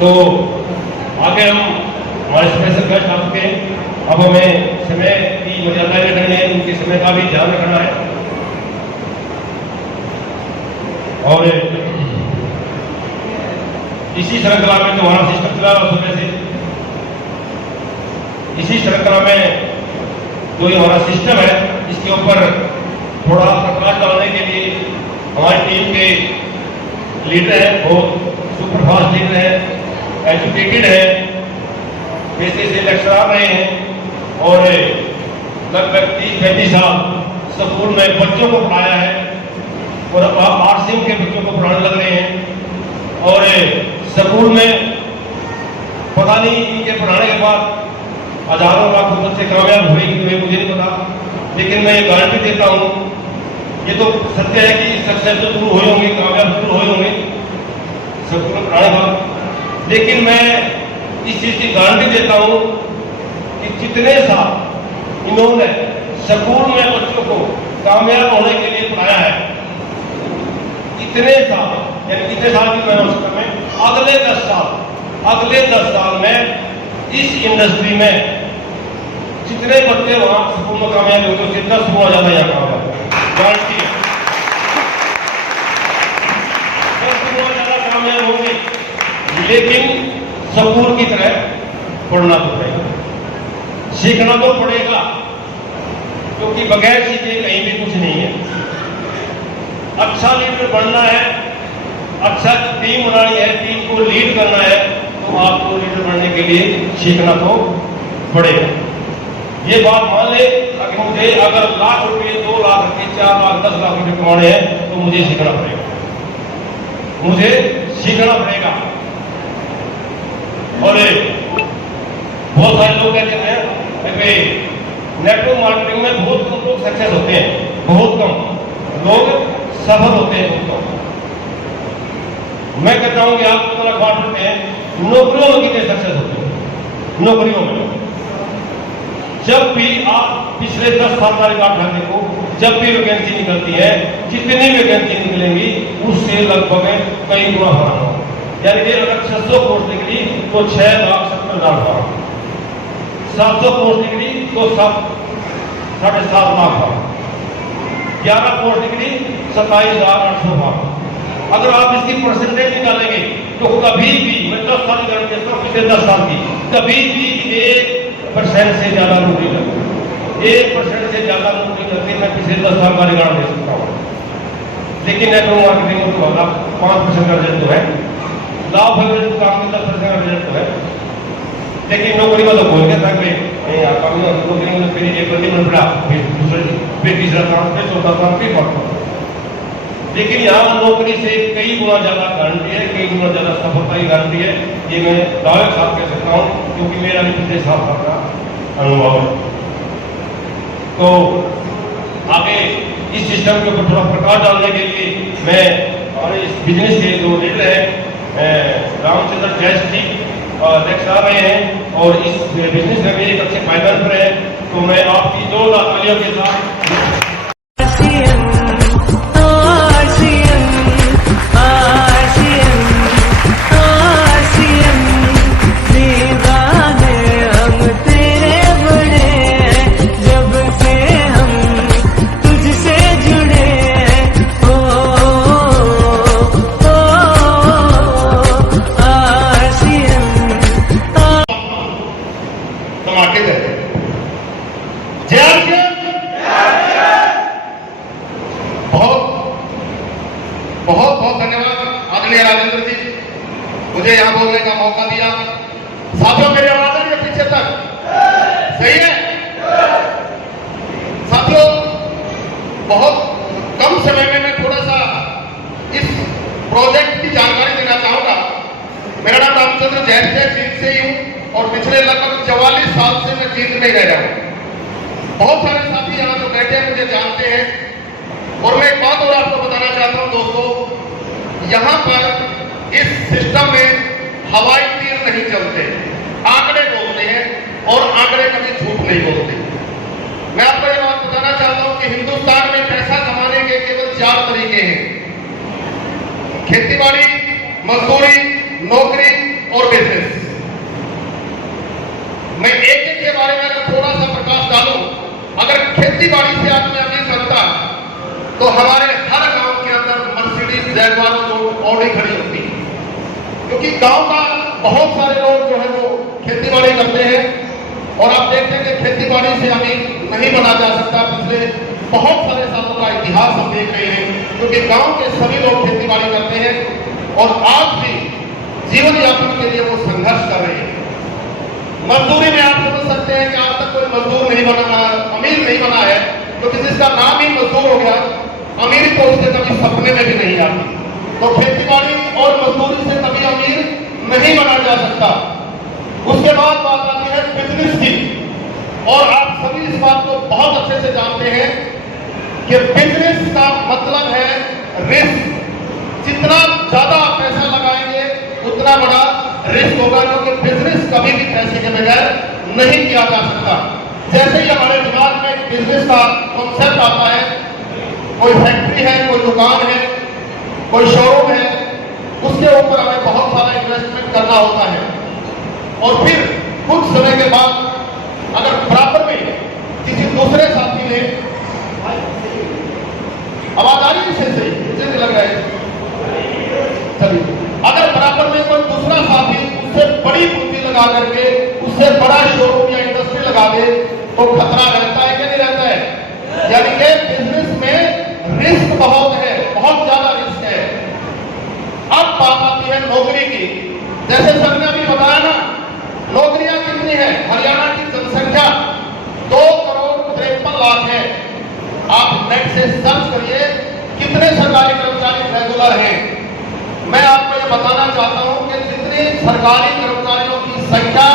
तो आगे हम हमारे स्पेशल गेस्ट आ चुके हैं। अब हमें समय की मर्यादा रखनी है, उनके समय का भी ध्यान रखना है। और इसी श्रृंखला में जो हमारा सिस्टम चला रहा सुबह से, इसी श्रृंखला में जो हमारा सिस्टम है, इसके ऊपर थोड़ा प्रकाश डालने के लिए हमारी टीम के लीडर हैं, बहुत सुपरफास्ट लीडर हैं, एजुकेटेड है, पैसे से लेक्चरर रहे हैं और लगभग 30-35 साल स्कूल में बच्चों को पढ़ाया है और अब आरसीएम के बच्चों को पढ़ाने लग रहे हैं। और स्कूल में पता नहीं इनके पढ़ाने के बाद हजारों लाखों बच्चे कामयाब हुए कि मुझे नहीं पता, लेकिन मैं ये गारंटी देता हूँ, ये तो सत्य है कि सक्सेस तो शुरू हुए होंगे, कामयाब शुरू हुए होंगे स्कूल में पढ़ाने का। लेकिन मैं इस चीज की गारंटी देता हूं कि जितने साल इन्होंने स्कूल में बच्चों को कामयाब होने के लिए पढ़ाया है, इतने साल, यानी कितने साल की मैं उसका में अगले 10 साल में इस इंडस्ट्री में जितने बच्चे वहां स्कूल में कामयाब होंगे उससे 10 गुना ज्यादा यहाँ कामयाब, गारंटी है, 10 गुना ज्यादा कामयाब होंगे। लेकिन स्कूल की तरह पढ़ना तो पड़ेगा, सीखना तो पड़ेगा, क्योंकि बगैर सीखे कहीं भी कुछ नहीं है। अच्छा लीडर बनना है, अच्छा टीम बनानी है, टीम को लीड करना है, तो आपको लीडर बनने के लिए सीखना तो पड़ेगा। ये बात मान ले कि मुझे अगर लाख रुपए, 2 लाख रुपए, 4 लाख, 10 लाख रुपए कमाने हैं तो मुझे सीखना पड़ेगा, मुझे सीखना पड़ेगा। और बहुत सारे लोग कहते हैं नेटवर्क मार्केटिंग में बहुत कम लोग सक्सेस होते हैं, बहुत कम लोग सफल होते हैं, बहुत कम। मैं कहता हूं कि आप अपना अखबार पढ़ते हैं, नौकरियों में कितने सक्सेस होते हैं, नौकरियों में। जब भी आप पिछले 10 साल का रिकॉर्ड उठा देखो, जब भी वैकेंसी निकलती है, जितनी वैकेंसी निकलेंगी उससे लगभग कई गुना फर्क होगा। यानी कि अगर 600 पोस्ट निकली तो 6,70,000 फर्क, 700 पोस्ट निकली तो 7.5 लाख फर्क, 11 पोस्ट निकली 27,800 फर्क। अगर आप इसकी परसेंटेज निकालेंगे तो कभी भी, मैं 10 साल की गारंटी देता हूं, पिछले 10 साल की, कभी भी 1% से ज्यादा नौकरी लगती, 1% से ज्यादा नौकरी लगती, मैं पिछले 10 साल का रिकॉर्ड दे सकता हूँ। लेकिन नेटवर्क मार्केटिंग में तो 5% का रिजल्ट तो है, लाभ है काम में 10% का रिजल्ट तो है, लेकिन नौकरी में तो बोल के था कि नहीं आपका नौकरी में फिर एक बंदी में पड़ा, फिर तीसरा काम, फिर चौथा काम, फिर पढ़ता। लेकिन यहाँ नौकरी से कई गुना ज्यादा गारंटी है, कई गुना ज्यादा सफलता की गारंटी है। ये मैं दावे के साथ कह सकता हूँ, क्योंकि मेरा भी पिछले 7 साल का अनुभव है। तो आगे इस सिस्टम के ऊपर थोड़ा प्रकाश डालने के लिए मैं हमारे इस बिजनेस के जो लीडर है रामचंद्र जैस जी, अध्यक्ष साहब आए हैं और इस बिजनेस में मेरी सबसे फाइनल पर है, तो मैं आपकी 2 तालियों के साथ बहुत बहुत धन्यवाद आदरणीय राजेंद्र जी, मुझे यहाँ बोलने का मौका दिया। साथियों मेरी आवाज आ रही है पीछे तक? सही है साथियों, बहुत कम समय में मैं थोड़ा सा इस प्रोजेक्ट की जानकारी देना चाहूंगा। मेरा नाम रामचंद्र जैन है, जींद से ही हूँ और पिछले लगभग 44 साल से मैं जींद में रह रहा हूँ। बहुत सारे साथी यहाँ जो बैठे हैं मुझे जानते हैं। और मैं एक बात और आपको बताना चाहता हूं दोस्तों, यहां पर इस सिस्टम में हवाई तीर नहीं चलते, आंकड़े बोलते हैं और आंकड़े कभी झूठ नहीं बोलते। मैं आपको ये बात बताना चाहता हूं कि हिंदुस्तान में पैसा कमाने के केवल 4 तरीके हैं: खेतीबाड़ी, मजदूरी, नौकरी और बिजनेस। मैं एक एक के बारे में अगर थोड़ा सा प्रकाश डालूं, अगर खेतीबाड़ी से आदमी अमीर बनता तो हमारे हर गांव के अंदर मर्सिडीज, जैगवार और ऑडी खड़ी होती है, क्योंकि गांव का बहुत सारे लोग जो है वो खेतीबाड़ी करते हैं। और आप देखते हैं कि खेतीबाड़ी से अमीर नहीं बना जा सकता। पिछले बहुत सारे सालों का इतिहास हम देख रहे हैं, क्योंकि गांव के सभी लोग खेतीबाड़ी करते हैं और आज भी जीवन यापन के लिए वो संघर्ष कर रहे हैं। मजदूरी में आप समझ सकते हैं कि आज तक कोई मजदूर नहीं बना, अमीर नहीं बना है, क्योंकि जिसका नाम ही मजदूर हो गया, अमीरी तो उसके कभी सपने में भी नहीं आती। तो खेतीबाड़ी और मजदूरी से कभी अमीर नहीं बना जा सकता। उसके बाद बात आती है बिजनेस की, और आप सभी इस बात को बहुत अच्छे से जानते हैं कि बिजनेस का मतलब है रिस्क। जितना ज्यादा आप पैसा लगाएंगे उतना बड़ा रिस्क होगा, क्योंकि बिजनेस कभी भी पैसे के बगैर नहीं किया जा सकता। जैसे ही हमारे दिमाग में बिजनेस का कॉन्सेप्ट आता है, कोई फैक्ट्री है, कोई दुकान है, कोई शोरूम है, उसके ऊपर हमें बहुत सारा इन्वेस्टमेंट करना होता है। और फिर कुछ समय के बाद अगर बराबर में किसी दूसरे साथी ने, आवाज आ रही है सही मुझे लग रहा है, चलिए, अगर बराबर में कोई दूसरा साथी उससे बड़ी पूंजी लगा करके उससे बड़ा शोरूम या इंडस्ट्री लगा दे तो खतरा रहता है कि नहीं रहता है? यानी कि बिजनेस में रिस्क बहुत है, बहुत ज्यादा रिस्क है। अब बात आती है नौकरी की। जैसे सर ने अभी बताया ना, नौकरियां कितनी है? हरियाणा की जनसंख्या 2,53,00,000 है। आप नेट से सर्च करिए कितने सरकारी कर्मचारी रेगुलर हैं। मैं आपको ये बताना चाहता हूं कि जितनी सरकारी कर्मचारियों की संख्या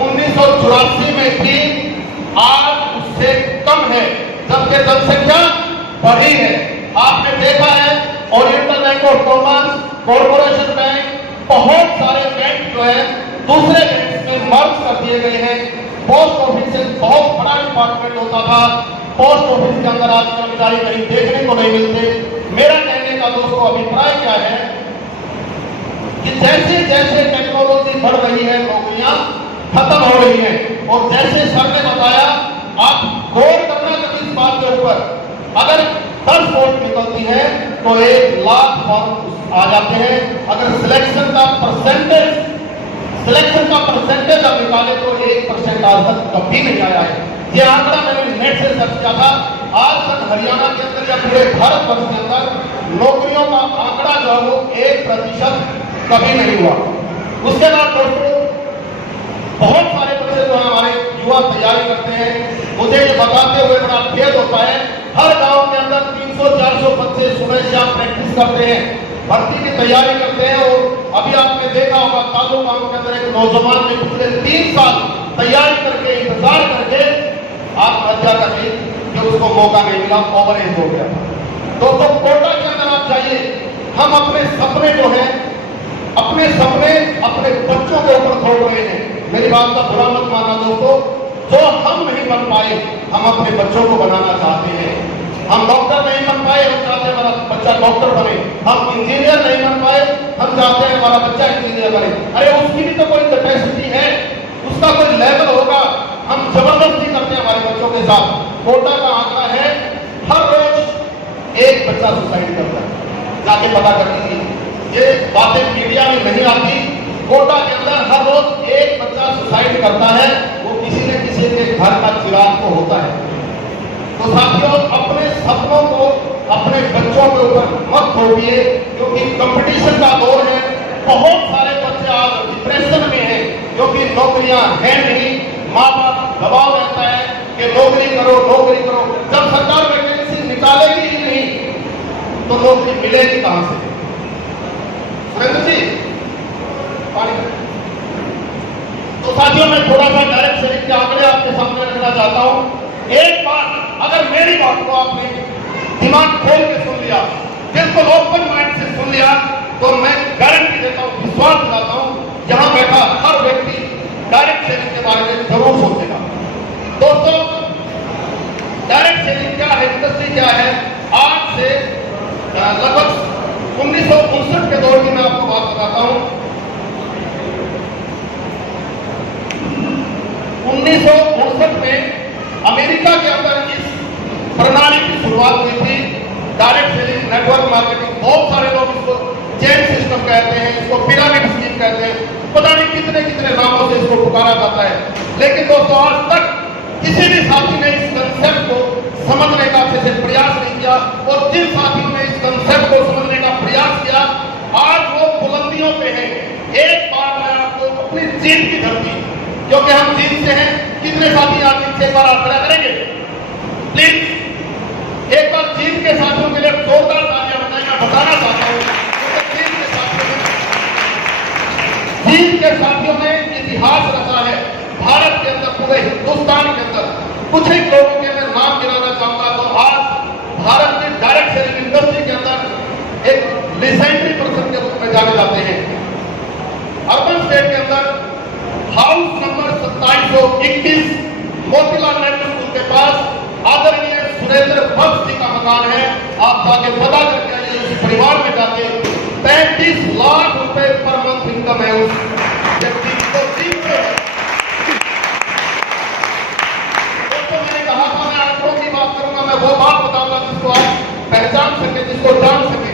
1984 में थी, आज उससे कम है, जबकि जनसंख्या बढ़ी है। आपने देखा है oriental bank of commerce, corporation bank, बहुत सारे बैंक जो है दूसरे बैंक में मर्ज कर दिए गए हैं। पोस्ट ऑफिस से बहुत बड़ा डिपार्टमेंट होता था, पोस्ट ऑफिस के अंदर आज कर्मचारी कहीं देखने को नहीं मिलते। मेरा कहने का दोस्तों अभिप्राय क्या है कि जैसे जैसे टेक्नोलॉजी बढ़ रही है, नौकरियां खत्म हो रही हैं। और जैसे सर ने बताया, आप गौर करना कभी इस बात के ऊपर, अगर 10 पोस्ट निकलती है तो 1 लाख फॉर्म आ जाते हैं। अगर सिलेक्शन का परसेंटेज अब निकाले तो 1% आज तक कभी नहीं आया है। ये आंकड़ा मैंने नेट से सर्च किया था। आज तक हरियाणा के अंदर या पूरे भारतवर्ष के अंदर नौकरियों का आंकड़ा जो है वो 1% कभी नहीं हुआ। उसके बाद दोस्तों बहुत सारे बच्चे जो हमारे युवा तैयारी करते हैं, मुझे ये बताते हुए बड़ा खेद होता है, हर गांव के अंदर 300-400 बच्चे सुबह शाम प्रैक्टिस करते हैं, भर्ती की तैयारी करते हैं। और अभी आपने देखा होगा तालू गांव के अंदर एक नौजवान ने पिछले 3 साल तैयारी करके, इंतजार करके आत्महत्या कर ली कि उसको मौका नहीं मिला, ओवर एज हो गया। दोस्तों कोटा के अंदर आप जाइए, हम अपने सपने जो है, अपने सपने अपने बच्चों के ऊपर बात का बुरा मत मानना दोस्तों, जो हम नहीं बन पाए हम अपने बच्चों को बनाना चाहते हैं। हम डॉक्टर नहीं बन पाए, हम चाहते हैं हमारा बच्चा डॉक्टर बने। हम इंजीनियर नहीं बन पाए, हम चाहते हैं हमारा बच्चा इंजीनियर बने। अरे उसकी भी तो कोई कैपेसिटी है, उसका कोई लेवल होगा। हम जबरदस्ती करते हैं हमारे बच्चों के साथ। कोटा का आंकड़ा है, हर रोज एक बच्चा सुसाइड करता है, जाके पता कर लीजिए। ये बातें मीडिया में नहीं आती। कोटा के अंदर हर रोज एक बच्चा सुसाइड करता है, वो किसी न किसी के घर का चिराग तो होता है। तो साथियों, अपने सपनों को अपने बच्चों के ऊपर मत थोपिए, क्योंकि कंपटीशन का दौर है। बहुत सारे बच्चे आज डिप्रेशन में हैं, क्योंकि नौकरियां हैं नहीं। माँ बाप दबाव रहता है कि नौकरी करो नौकरी करो। जब सरकार वैकेंसी निकालेगी ही नहीं तो नौकरी मिलेगी कहां से? सुरेंद्र जी पानी। तो साथियों, मैं थोड़ा सा डायरेक्ट सेलिंग के आंकड़े आपके सामने रखना चाहता हूं। एक बार अगर मेरी बात को आपने दिमाग खोल के सुन लिया, बिल्कुल ओपन माइंड से सुन लिया, तो मैं गारंटी देता हूं, विश्वास दिलाता हूं, यहां बैठा हर व्यक्ति डायरेक्ट सेलिंग के बारे में जरूर सोचेगा। दोस्तों, डायरेक्ट सेलिंग क्या है, इंडस्ट्री क्या है? आज से लगभग 1959 के दौर की मैं आपको बात बताता हूं। 1959 में अमेरिका के अंदर इस प्रणाली की शुरुआत हुई थी, डायरेक्ट सेलिंग, नेटवर्क मार्केटिंग। बहुत सारे लोग इसको चेन सिस्टम कहते हैं, इसको पिरामिड स्कीम कहते हैं, पता नहीं कितने कितने नामों से इसको पुकारा जाता है। लेकिन दोस्तों, आज तक किसी भी साथी ने इस कंसेप्ट को समझने का अच्छे से प्रयास नहीं किया, और जिन साथियों ने इस कंसेप्ट को समझने का प्रयास किया, आज वो बुलंदियों पे हैं। एक बार मैं आपको अपनी जीत की धरती, क्योंकि हम जीत से हैं, कितने साथी आज जीत से एक बार आप खड़ा करेंगे प्लीज? एक बार जीत के साथियों के लिए जोरदार तालियां बजाएं। मैं बताना चाहता हूं, जीत के साथियों ने इतिहास रचा है भारत के अंदर, पूरे हिंदुस्तान के अंदर। कुछ ही लोगों के मैं नाम गिनाना चाहूंगा। तो आज भारत की डायरेक्ट सेलिंग इंडस्ट्री के अंदर एक लेजेंडरी पर्सन के रूप में जाने जाते हैं। अर्बन स्टेट के अंदर house number 2721 Motilal Nehru school के पास आदरणीय सुरेंद्र भक्त जी का मकान है। आप जाके पता करके आइए, उस परिवार में जाके 35 लाख रुपए पर मंथ इनकम है उस व्यक्ति को। दोस्तों, मैंने कहा था मैं आंकड़ों की बात करूंगा, मैं वो बात बताऊंगा जिसको आप पहचान सके, जिसको जान सके।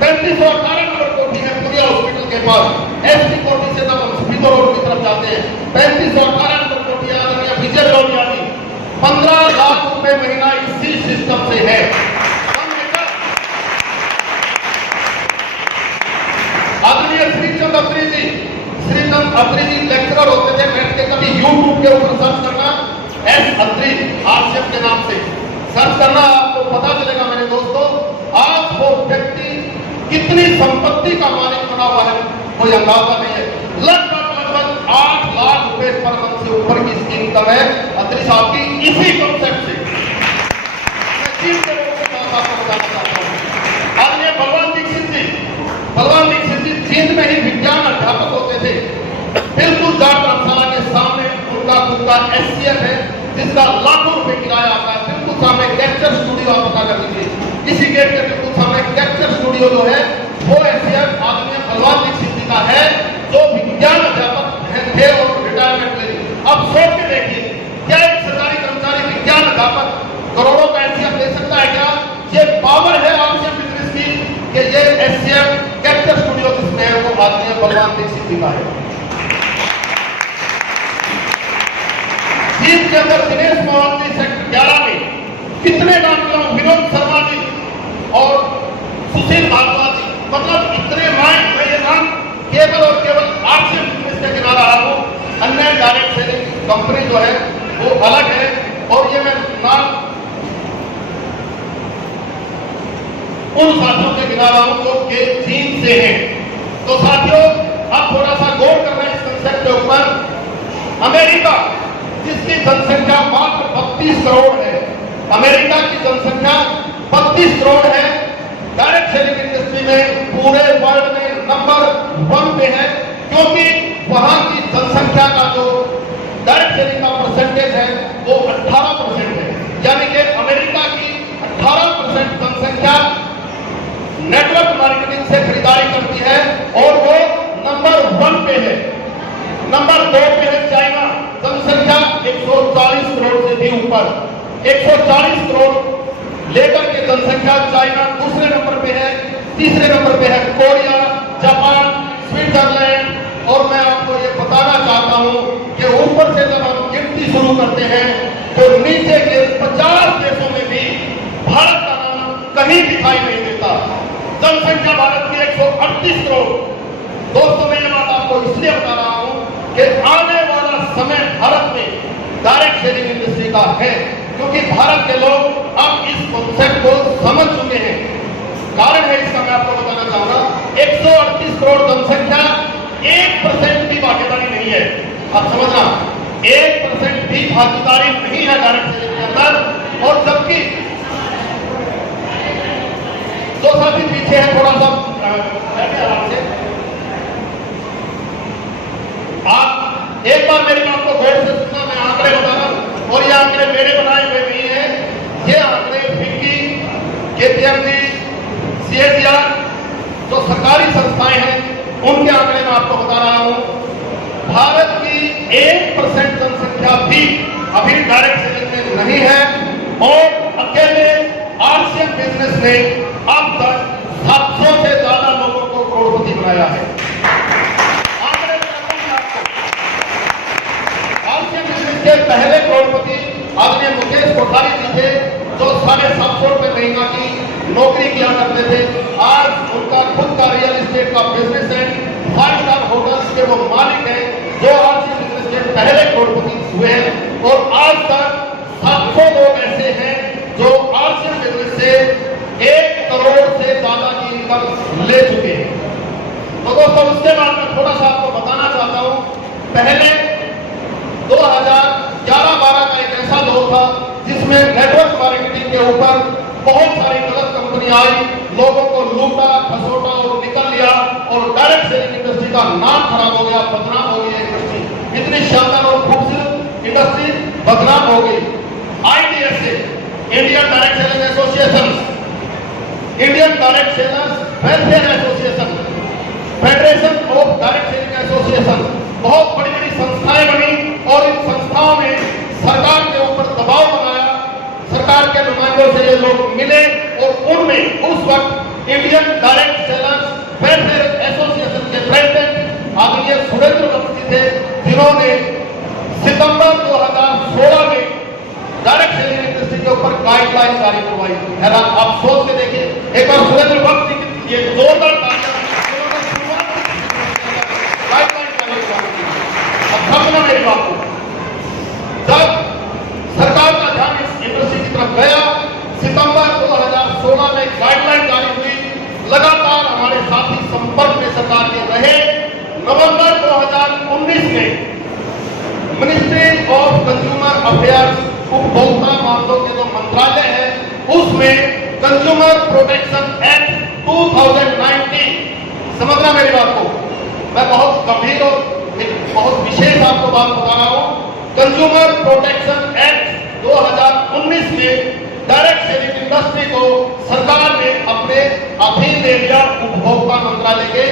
3518 नंबर कोठी है पुरिया हॉस्पिटल के पास। एसटी कोठी से तब हम स्पीकर रोड की तरफ जाते हैं। 3518 नंबर कोठी आदरणीय विजय लोनिया जी, 15 लाख रुपए महीना इसी सिस्टम से है। आदरणीय श्रीचंद अत्री जी, श्रीचंद अत्री जी लेक्चरर होते थे, बैठ के कभी यूट्यूब के ऊपर सर्च करना, एस अत्री आसिफ के नाम से सर्च करना, आपको पता चलेगा मेरे दोस्तों। आज वो व्यक्ति कितनी संपत्ति का मालिक बना हुआ है कोई अंदाजा नहीं है। लगभग 8 लाख रुपए पर मंथ से ऊपर की इसकी इनकम है अत्री साहब की, इसी कॉन्सेप्ट से। मैं चीज के लोगों को आपको बताना चाहता हूँ। आदरणीय बलवान दीक्षित जी, बलवान दीक्षित जी जींद में ही विज्ञान अध्यापक होते थे। बिल्कुल जाट धर्मशाला के सामने उनका खुद का एससीएफ है, जिसका लाखों रुपए किराया आता है। बिल्कुल सामने कैप्चर स्टूडियो आप पता कर लीजिए, इसी गेट के बिल्कुल सामने कैप्चर स्टूडियो जो है वो एससीएफ आदरणीय बलवान दीक्षित जी का है, जो विज्ञान अध्यापक थे और रिटायरमेंट ले ली। अब सोच के देखिए, क्या एक सरकारी कर्मचारी विज्ञान अध्यापक करोड़ों का एससीएफ ले सकता है? क्या ये पावर है आरसीएफ बिजनेस की कि ये एससीएफ कैप्चर स्टूडियो जिसमें है वो आदरणीय बलवान दीक्षित जी का है। जीत के अंदर दिनेश मोहन जी सेक्टर 11 में कितने नाम गिनाऊं, विनोद शर्मा जी और सुशील भारद्वाज जी, मतलब इतने माइंड में ये नाम केवल और केवल आरसीएफ बिजनेस के गिना रहा हूं। अन्य डायरेक्ट सेलिंग कंपनी जो है वो अलग है, और ये मैं नाम उन साथियों से गिना रहा हूं जो कि चीन से हैं। तो साथियों, अब थोड़ा सा गौर करना इस कंसेप्ट के ऊपर। अमेरिका जिसकी जनसंख्या मात्र 32 करोड़ है, अमेरिका की जनसंख्या 32 करोड़ है, डायरेक्ट सेलिंग इंडस्ट्री में पूरे वर्ल्ड में नंबर 1 पे है, क्योंकि वहां की जनसंख्या का जो ऊपर 140 करोड़ लेकर के जनसंख्या चाइना दूसरे नंबर पे है, तीसरे नंबर पे है कोरिया, जापान, स्विट्जरलैंड। और मैं आपको ये बताना चाहता हूं कि ऊपर से जब हम गिनती शुरू करते हैं तो नीचे के 50 देशों में भी भारत का नाम कहीं दिखाई नहीं देता। जनसंख्या भारत की 138 करोड़। दोस्तों मैं ये बात आपको इसलिए बता रहा हूं कि आने वाला समय भारत में डायरेक्ट सेलिंग इंडस्ट्री का है, क्योंकि भारत के लोग अब इस कॉन्सेप्ट को समझ चुके हैं। कारण है इसका मैं आपको बताना चाहूंगा, 138 करोड़ जनसंख्या, 1% भी भागीदारी नहीं है। आप समझना, 1% भी भागीदारी नहीं है डायरेक्ट सेलिंग के अंदर। और जबकि दो साथी पीछे है, थोड़ा सा आराम से आप एक बार मेरी बात को गौर से सुनना। मैं आंकड़े बता रहा हूं और ये आंकड़े मेरे बनाए हुए नहीं है, ये आंकड़े फिक्की, केपीएमजी, सीएसआर जो सरकारी संस्थाएं हैं उनके आंकड़े मैं आपको बता रहा हूं। भारत की 1% जनसंख्या भी अभी डायरेक्ट सेलिंग में नहीं है और अकेले आरसीएम बिजनेस ने अब तक 700 से ज्यादा लोगों को करोड़पति बनाया है। आंकड़े बताता हूं आपको। आरसीएम बिजनेस के पहले करोड़पति आदरणीय मुकेश कोठारी जी थे, जो 750 रुपए महीना की नौकरी किया करते थे। आज उनका खुद का रियल एस्टेट का बिजनेस है, 5 स्टार होटल्स के वो मालिक हैं, जो आरसीएम बिजनेस के पहले करोड़पति हुए हैं। और आज तक 700 लोग ऐसे हैं जो आरसीएम बिजनेस से 1 करोड़ से ज्यादा की इनकम ले चुके हैं। तो दोस्तों उसके बाद मैं थोड़ा सा आपको बताना चाहता हूं, पहले 2011-12 का एक ऐसा दौर था जिसमें नेटवर्क मार्केटिंग के ऊपर बहुत सारी गलत कंपनियां आई, लोगों को लूटा, खसोटा और निकल लिया और डायरेक्ट सेलिंग इंडस्ट्री का नाम खराब हो गया, बदनाम हो गई इंडस्ट्री। इतनी शानदार और खूबसूरत इंडस्ट्री बदनाम हो गई। IDSA, Indian direct selling association, Indian direct sellers welfare association, federation of direct selling association, बहुत बड़ी बड़ी संस्थाएं बनी और इन संस्थाओं ने सरकार के ऊपर दबाव बनाया। सरकार के नुमाइंदों से ये लोग मिले और उनमें उस वक्त Indian direct sellers welfare association के प्रेसिडेंट आदरणीय सुरेंद्र अवस्थी थे, जिन्होंने सितंबर 2016 में डायरेक्ट सेलिंग इंडस्ट्री के ऊपर गाइडलाइन जारी करवाई। हैरान, आप सोच के देखिए एक बार सुरेंद्र अवस्थी की ये जोरदार गाइडलाइन जारी करवाई। अब समझना मेरी बात को, जब सरकार का ध्यान इस इंडस्ट्री की तरफ गया, सितंबर 2016 में गाइडलाइन जारी हुई, लगातार हमारे साथी संपर्क में सरकार के रहे। नवंबर 2019 में मिनिस्ट्री ऑफ कंज्यूमर अफेयर्स, उपभोक्ता मामलों के जो मंत्रालय है, उसमें कंज्यूमर प्रोटेक्शन एक्ट 2019, समझना मेरी बात को, मैं बहुत गंभीर और बहुत विशेष आपको बात बता रहा हूं। कंज्यूमर प्रोटेक्शन एक्ट 2019 में डायरेक्ट सेलिंग इंडस्ट्री को सरकार ने अपने अधीन ले लिया, उपभोक्ता मंत्रालय के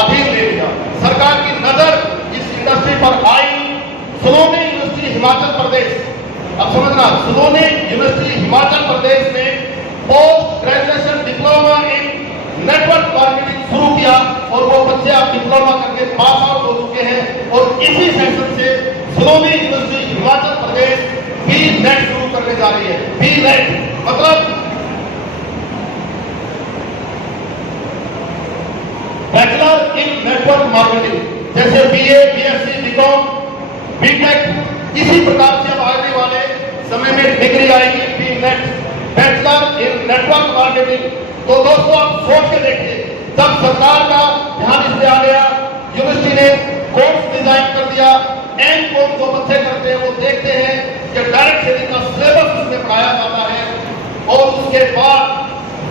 अधीन ले लिया। सरकार की नजर इस इंडस्ट्री पर आई। सलोनी यूनिवर्सिटी हिमाचल प्रदेश, अब समझना, सलोनी यूनिवर्सिटी हिमाचल प्रदेश ने post graduation diploma in network marketing शुरू किया और वो बच्चे अब डिप्लोमा करके पास आउट हो चुके हैं। और इसी सेशन से सलोनी university Himachal Pradesh B net शुरू करने जा रही है। बी नेट मतलब बैचलर इन नेटवर्क मार्केटिंग, जैसे बीए, बीएससी, बीकॉम, बीटेक, इसी प्रकार से अब आने वाले समय में डिग्री आएगी B net, bachelor in network marketing. तो दोस्तों आप सोच के देखिए, जब सरकार का ध्यान इस पे आ गया, यूनिवर्सिटी ने कोर्स डिजाइन कर दिया, एम कॉम जो बच्चे करते हैं वो देखते हैं कि डायरेक्ट सेलिंग का सिलेबस उसमें पढ़ाया जाता है और उसके बाद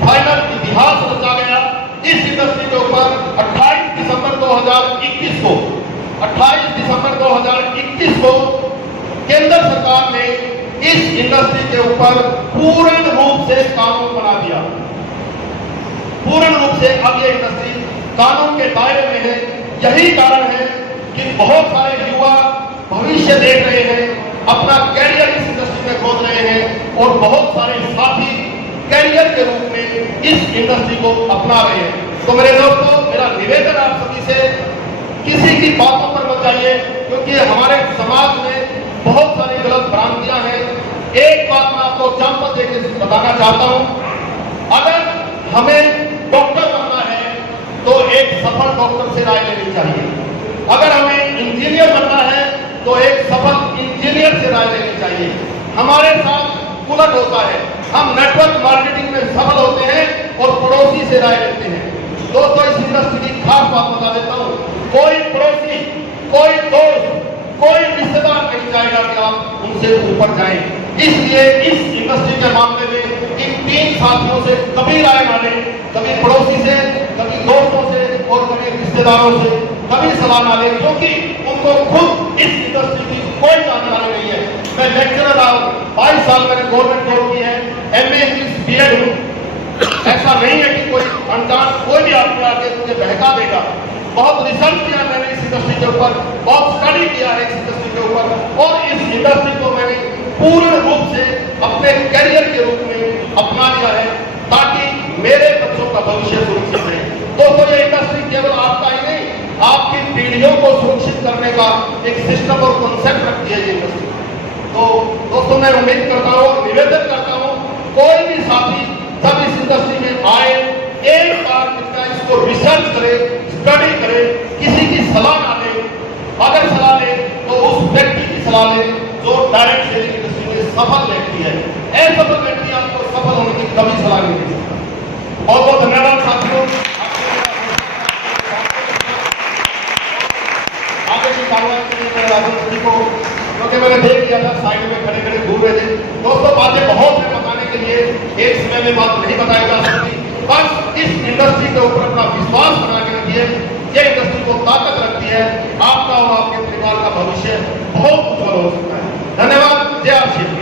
फाइनल इतिहास रचा गया इस इंडस्ट्री के ऊपर। 28 दिसंबर 2021 को केंद्र सरकार ने इस इंडस्ट्री के ऊपर पूर्ण रूप से कानून बना दिया। पूर्ण रूप से अब ये इंडस्ट्री कानून के दायरे में है। यही कारण है कि बहुत सारे युवा भविष्य देख रहे हैं, अपना कैरियर इस इंडस्ट्री में खोज रहे हैं और बहुत सारे साथी कैरियर के रूप में इस इंडस्ट्री को अपना रहे हैं। तो मेरे दोस्तों, मेरा निवेदन आप सभी से, किसी की बातों पर मत जाइए, क्योंकि हमारे समाज में बहुत सारी गलत भ्रांतियां हैं। एक बात मैं आपको एग्जाम्पल देकर बताना चाहता हूं, अगर हमें डॉक्टर बनना है तो एक सफल डॉक्टर से राय लेनी चाहिए। अगर हमें इंजीनियर बनना है तो एक सफल इंजीनियर से राय लेनी चाहिए। हमारे साथ उलट होता है, हम नेटवर्क मार्केटिंग में सफल होते हैं और पड़ोसी से राय लेते हैं। दोस्तों, इस इंडस्ट्री की खास बात बता देता हूं, कोई पड़ोसी, कोई दोस्त, कोई रिश्तेदार नहीं चाहेगा कि आप उनसे ऊपर जाएं। इसलिए इस इंडस्ट्री के मामले में इन 3 साथियों से कभी राय ना लें, कभी पड़ोसी से, कभी दोस्तों से और कभी रिश्तेदारों से कभी सलाह ना लें, क्योंकि उनको खुद इस इंडस्ट्री की कोई जानकारी नहीं है। मैं लेक्चरर रहा हूं, 22 साल मैंने गवर्नमेंट जॉब की है, MA इंग्लिश BEd हूं। ऐसा नहीं है कि कोई अनजान कोई भी आदमी आके मुझे बहका देगा। बहुत रिसर्च किया मैंने इस इंडस्ट्री के ऊपर, बहुत स्टडी किया है इस इंडस्ट्री के ऊपर, और इस इंडस्ट्री को मैंने पूर्ण रूप से अपने कैरियर के रूप में अपना लिया है, ताकि मेरे बच्चों का भविष्य सुरक्षित रहे। दोस्तों, ये इंडस्ट्री केवल आपका ही नहीं, आपकी पीढ़ियों को सुरक्षित करने का एक सिस्टम और कॉन्सेप्ट रखती है ये इंडस्ट्री। तो दोस्तों, मैं उम्मीद करता हूँ, निवेदन करता हूँ, कोई भी साथी जब इस इंडस्ट्री में आए, एक बार इसको रिसर्च करे, स्टडी करे, किसी की सलाह ना ले। अगर सलाह ले तो उस व्यक्ति की सलाह ले जो डायरेक्ट सेलिंग इंडस्ट्री में सफल व्यक्ति है। असफल व्यक्ति आपको सफल होने की कभी सलाह नहीं दे सकता। बहुत बहुत धन्यवाद साथियों। आगे की कार्रवाई के लिए राजन जी को, क्योंकि मैंने देख लिया था साइड में खड़े खड़े घूम रहे थे। दोस्तों, बातें बहुत है बताने के लिए, एक समय में बात नहीं बताई जा सकती। बस इस इंडस्ट्री के ऊपर अपना विश्वास बना के रखिए, ये इंडस्ट्री को ताकत रखती है। आपका और आपके परिवार का भविष्य बहुत उज्जवल हो सकता है। धन्यवाद। जय श्री राम।